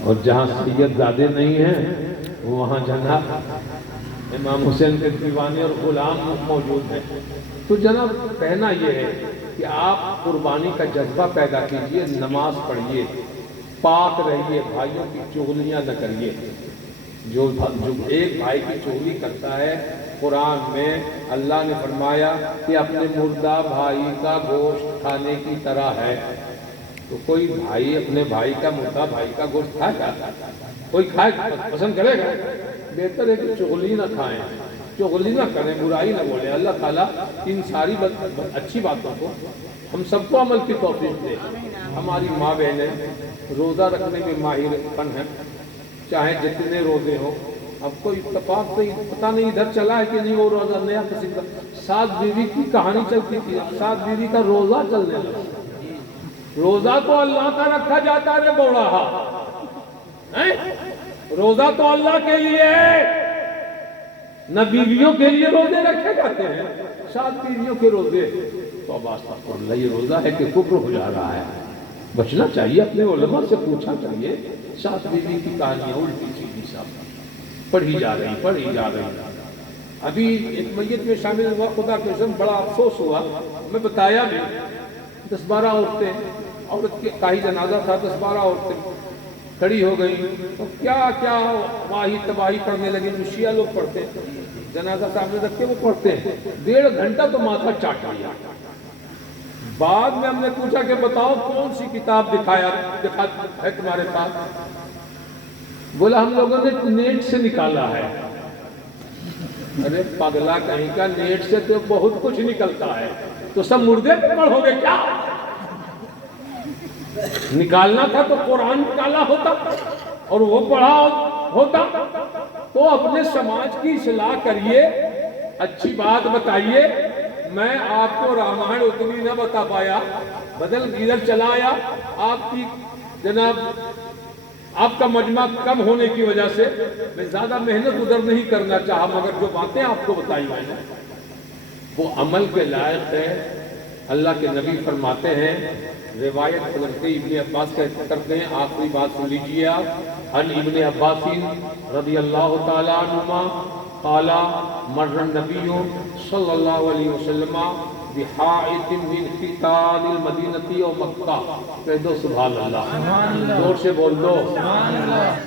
اور جہاں سید زادے نہیں ہیں وہاں جناب امام حسین کے دیوانے اور غلام موجود ہیں. تو جناب کہنا یہ ہے کہ آپ قربانی کا جذبہ پیدا کیجئے، نماز پڑھیے، پاک رہیے، بھائیوں کی چغلیاں نہ کریے. جو ایک بھائی کی چغلی کرتا ہے، قرآن میں اللہ نے فرمایا کہ اپنے مردہ بھائی کا گوشت کھانے کی طرح ہے. تو کوئی بھائی اپنے بھائی کا مردہ بھائی کا گوشت کھائے گا؟ کوئی کھائے پسند کرے گا؟ بہتر ہے کہ چغلی نہ کھائیں، چغلی نہ کریں، برائی نہ بولیں. اللہ تعالیٰ ان ساری اچھی باتوں کو ہم سب کو عمل کی توفیق دے. ہماری ماں بہنیں روزہ رکھنے میں ماہر فن ہیں، چاہے جتنے روزے ہوں. اب کوئی اتفاق سے پتہ نہیں ادھر چلا ہے کہ نہیں وہ روزہ نیا قسم کا. 7 بیوی کی کہانی چلتی تھی، 7 بیوی کا روزہ چلنے لگا. روزہ تو اللہ کا رکھا جاتا ہے بوڑھا، روزہ تو اللہ کے لیے ہے، نہ بیویوں کے لیے روزے رکھے جاتے ہیں. 7 بیویوں کے روزے تو اب استغفر اللہ، یہ روزہ ہے کہ کفر ہو جا رہا ہے. بچنا چاہیے، اپنے علماء سے پوچھنا چاہیے. 7 بیوی کی کہانیاں الٹی سیدھی سب پڑھی جا رہی. ابھی ایک میت میں شامل ہوا، خدا کے قسم بڑا افسوس ہوا. میں بتایا بھی 10-12 عورت کا ہی جنازہ تھا. 10-12 عورتیں کھڑی ہو گئی تو کیا واہی تباہی پڑھنے لگے. جو شیعہ لوگ پڑھتے ہیں، جنازہ سامنے رکھ کے وہ پڑھتے ہیں. 1.5 گھنٹہ تو ماتھا چاٹ لیا. بعد میں ہم نے پوچھا کہ بتاؤ کون سی کتاب ہے تمہارے پاس؟ بولا ہم لوگوں نے نیٹ سے نکالا ہے. ارے پگلا کہیں کا، نیٹ سے تو بہت کچھ نکلتا ہے. تو سب مردے پہ پڑھو گے کیا؟ نکالنا تھا تو قرآن نکالا ہوتا اور وہ پڑھا ہوتا. تو اپنے سماج کی اصلاح کریے، اچھی بات بتائیے. میں آپ کو رامائن اتنی نہ بتا پایا، بدل ادھر چلا آیا. آپ کی جناب آپ کا مجمع کم ہونے کی وجہ سے میں زیادہ محنت ادھر نہیں کرنا چاہا، مگر جو باتیں آپ کو بتائی میں نے وہ عمل کے لائق ہے. اللہ کے نبی فرماتے ہیں، روایت حضرت ابن عباس کرتے ہیں، آخری بات سن لیجیے آپ. عن ابن عباس رضی اللہ تعالیٰ عنہما قال مر النبی صلی اللہ علیہ وسلم بحائط من حیطان المدینہ و مکہ. کہہ دو سبحان اللہ، زور سے بول دو.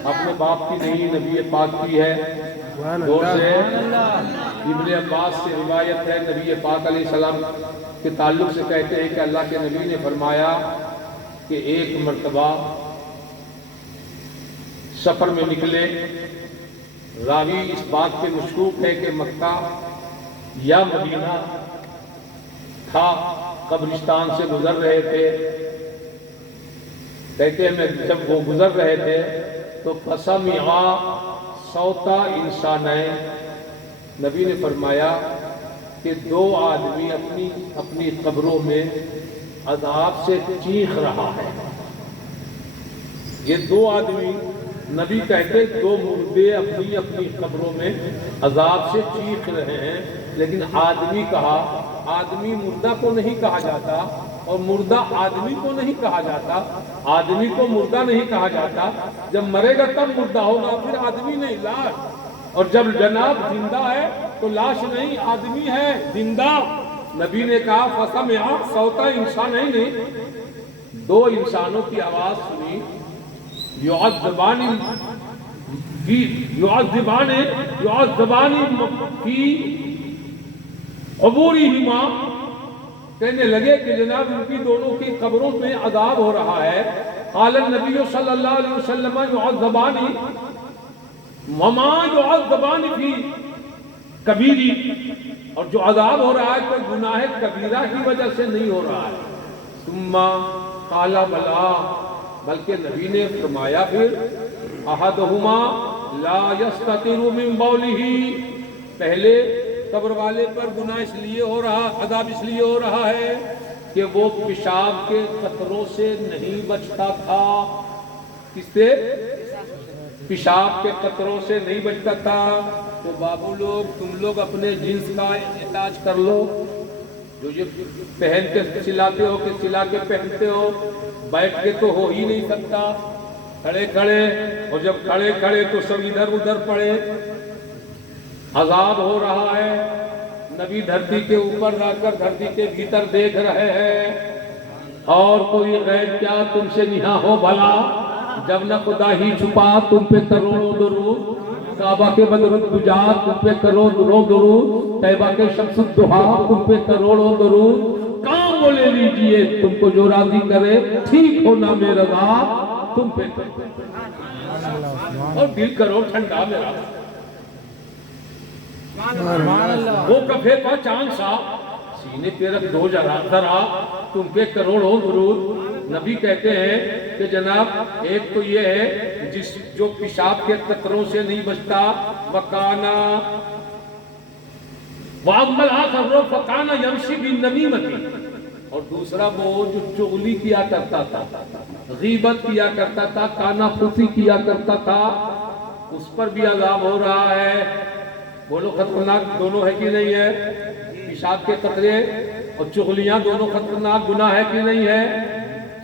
اپنے باپ کی نہیں، نبی پاک کی ہے. زور سے. ابن عباس سے روایت ہے، نبی پاک علیہ السلام کے تعلق سے کہتے ہیں کہ اللہ کے نبی نے فرمایا کہ ایک مرتبہ سفر میں نکلے. راوی اس بات پہ مشکوک ہے کہ مکہ یا مدینہ تھا. قبرستان سے گزر رہے تھے. کہتے ہیں جب وہ گزر رہے تھے تو فسمعا صوت انسانین. نبی نے فرمایا کہ 2 آدمی اپنی قبروں میں عذاب سے چیخ رہا ہے. یہ 2 آدمی، نبی کہتے 2 مردے اپنی قبروں میں عذاب سے چیخ رہے ہیں. لیکن آدمی کہا، آدمی مردہ کو نہیں کہا جاتا اور مردہ آدمی کو نہیں کہا جاتا. آدمی کو مردہ نہیں کہا جاتا، جب مرے گا تب مردہ ہوگا، پھر آدمی نہیں، لاش. اور جب جناب زندہ ہے تو لاش نہیں، آدمی ہے زندہ. نبی نے کہا فسمعا صوت انسانین، 2 انسانوں کی آواز سنی. یعذبان فی قبورہما. کہنے لگے کہ جناب ان کی دونوں کی قبروں میں عذاب ہو رہا ہے. قال النبی صلی اللہ علیہ وسلم یعذبان وما يعذبان فی کبیری، اور جو عذاب ہو رہا ہے کوئی گناہ کبیرہ کی وجہ سے نہیں ہو رہا ہے. ثم قال بلا، بلکہ نبی نے فرمایا پھر احدہما لا یستتر من بولہ، پہلے قبر والے پر گناہ اس لیے ہو رہا، عذاب اس لیے ہو رہا ہے کہ وہ پیشاب کے قطروں سے نہیں بچتا تھا. کس سے؟ پیشاب کے قطروں سے نہیں بچتا تھا. تو بابو لوگ، تم لوگ اپنے جنس کا علاج کر لو. جو یہ پہن کے سلاتے ہو کہ سلا کے پہنتے ہو، بیٹھ کے تو ہو ہی نہیں سکتا، کھڑے کھڑے، اور جب کھڑے کھڑے تو سب ادھر ادھر پڑے. عذاب ہو رہا ہے. نبی دھرتی کے اوپر رہ کر دھرتی کے بھیتر دیکھ رہے ہیں، اور کوئی غیر کیا تم سے نہا ہو بھلا. جب نہ خدا ہی چھپا تم پہ کروڑوں درود، کعبہ کے بدر الدجا تم پہ کروڑوں درود، طیبہ کے شمس الضحا تم پہ کروڑوں درود. کام وہ لے لیجئے تم کو جو راضی کرے، ٹھیک ہونا میرا رضا تم پہ. اور دل کرو ٹھنڈا میرا. وہ کفے کا چاند سا سینے پہ رکھ دو ذرا، تم پہ کروڑوں درود. نبی کہتے ہیں کہ جناب ایک تو یہ ہے جو پیشاب کے قطروں سے نہیں بچتا، وکانا وَأَمَّا الْآخَرُ فَكَانَ يَمْشِي بِالنَّمِيمَةِ، اور دوسرا وہ جو چغلی کیا کرتا تھا، غیبت کیا کرتا تھا، کانا پھوسی کیا کرتا تھا، اس پر بھی عذاب ہو رہا ہے. بولو خطرناک دونوں ہے کہ نہیں ہے؟ پیشاب کے قطرے اور چغلیاں دونوں خطرناک گناہ ہے کہ نہیں ہے؟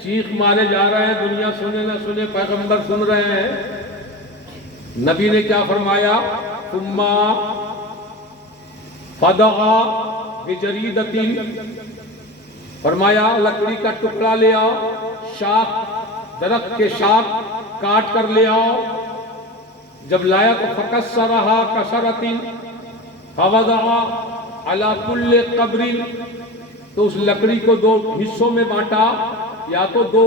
چیخ مارے جا رہے ہیں، دنیا سنے نہ سنے، پیغمبر سن رہے ہیں. نبی نے کیا فرمایا؟ ثم فدعا بجریدۃ، فرمایا لکڑی کا ٹکڑا لے آؤ، شاخ درخت کے شاخ کاٹ کر لے آؤ. جب لایا تو فکسرہا کسرۃ فوضع علی کل قبر، تو اس لکڑی کو دو حصوں میں بانٹا، یا تو دو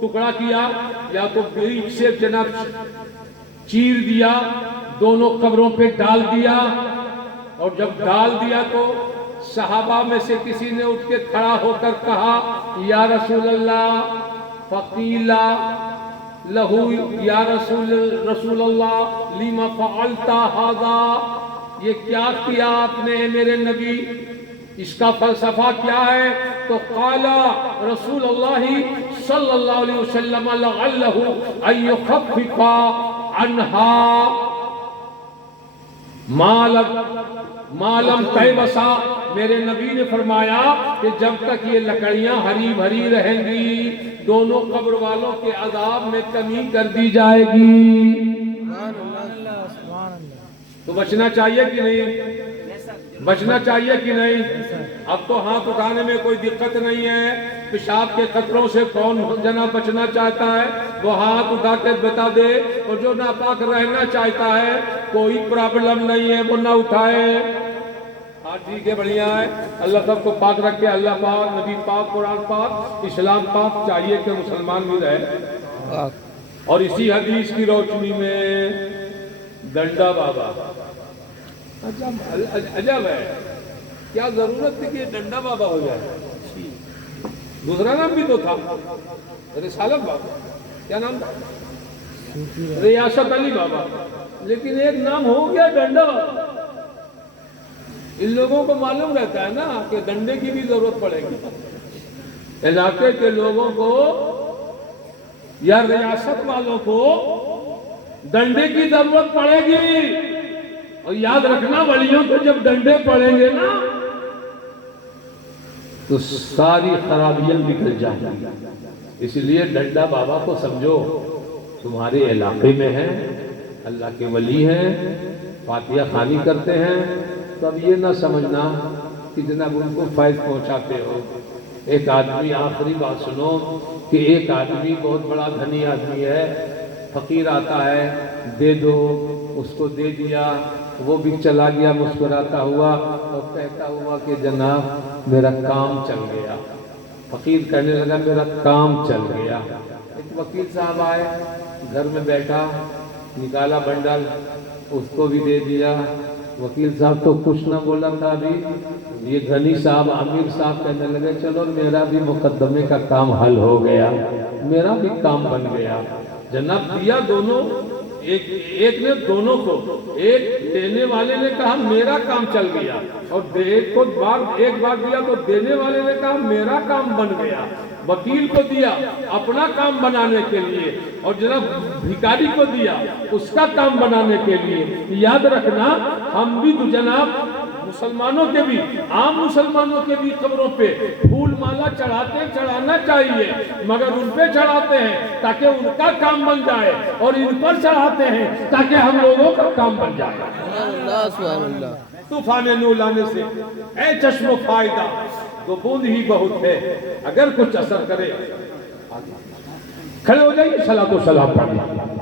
ٹکڑا کیا یا تو بیچ سے جناب چیر دیا، دونوں قبروں پہ ڈال دیا. اور جب ڈال دیا تو صحابہ میں سے کسی نے اٹھ کے کھڑا ہو کر کہا یا رسول اللہ، فقیلا لہو یا رسول اللہ لما فعلت ھذا، یہ کیا کیا آپ نے میرے نبی، اس کا فلسفہ کیا ہے؟ تو قال رسول اللہ صلی اللہ علیہ وسلم لعلہ ان یخفف عنہا ما لم تیبسا. میرے نبی نے فرمایا کہ جب تک یہ لکڑیاں ہری بھری رہیں گی، دونوں قبر والوں کے عذاب میں کمی کر دی جائے گی. تو بچنا چاہیے کہ نہیں؟ بچنا چاہیے کہ نہیں؟ اب تو ہاتھ اٹھانے میں کوئی دقت نہیں ہے. پیشاب کے قطروں سے کون جناب بچنا چاہتا ہے وہ ہاتھ اٹھا کے بتا دے، اور جو ناپاک رہنا چاہتا ہے کوئی پرابلم نہیں ہے وہ نہ اٹھائے. ہاں ٹھیک ہے، بڑھیا ہے. اللہ سب کو پاک رکھے. اللہ پاک، نبی پاک، قرآن پاک، اسلام پاک. چاہیے کہ مسلمان بھی رہے. اور اسی حدیث کی روشنی میں ڈنڈا بابا عجب ہے، کیا ضرورت تھی کہ ڈنڈا بابا ہو جائے؟ دوسرا نام بھی تو تھا رسالت بابا، کیا نام تھا؟ ریاست علی بابا، لیکن ایک نام ہو گیا ڈنڈا بابا. ان لوگوں کو معلوم رہتا ہے نا کہ ڈنڈے کی بھی ضرورت پڑے گی. علاقے کے لوگوں کو یا ریاست والوں کو ڈنڈے کی ضرورت پڑے گی. اور یاد رکھنا ولیوں کو جب ڈنڈے پڑیں گے نا تو ساری خرابیاں نکل جائیں گی. اس لیے ڈنڈا بابا کو سمجھو، تمہارے علاقے میں ہیں، اللہ کے ولی ہیں، فاتحہ خوانی کرتے ہیں، تو اب یہ نہ سمجھنا کہ جناب ان کو فائد پہنچاتے ہو. ایک آدمی، آخری بات سنو، کہ ایک آدمی بہت بڑا دھنی آدمی ہے، فقیر آتا ہے، دے دو، اس کو دے دیا، وہ بھی چلا گیا مسکراتا ہوا اور کہتا ہوا کہ جناب میرا کام چل گیا. فقیر کہنے لگا میرا کام چل گیا. ایک وکیل صاحب آئے، گھر میں بیٹھا، نکالا بنڈل، اس کو بھی دے دیا۔ وکیل صاحب تو کچھ نہ بولا تھا ابھی، یہ غنی صاحب عامر صاحب کہنے لگے چلو میرا بھی مقدمے کا کام حل ہو گیا، میرا بھی کام بن گیا۔ جناب دیا دونوں، ایک نے دونوں کو، ایک دینے والے نے کہا میرا کام چل گیا، اور ایک بار دیا تو دینے والے نے کہا میرا کام بن گیا۔ وکیل کو دیا اپنا کام بنانے کے لیے، اور جناب بھکاری کو دیا اس کا کام بنانے کے لیے۔ یاد رکھنا ہم بھی تو جناب مسلمانوں کے بھی، عام مسلمانوں کے بھی قبروں پہ پھول مالا چڑھانا چاہیے، مگر ان پہ چڑھاتے ہیں تاکہ ان کا کام بن جائے، اور ان پر چڑھاتے ہیں تاکہ ہم لوگوں کا کام بن جائے۔ سبحان اللہ۔ طوفان نو لانے سے اے چشم و فائدہ تو بوند ہی بہت ہے، اگر کچھ اثر کرے۔ کھڑے ہو جائیے، صلاۃ و سلام پڑھیں۔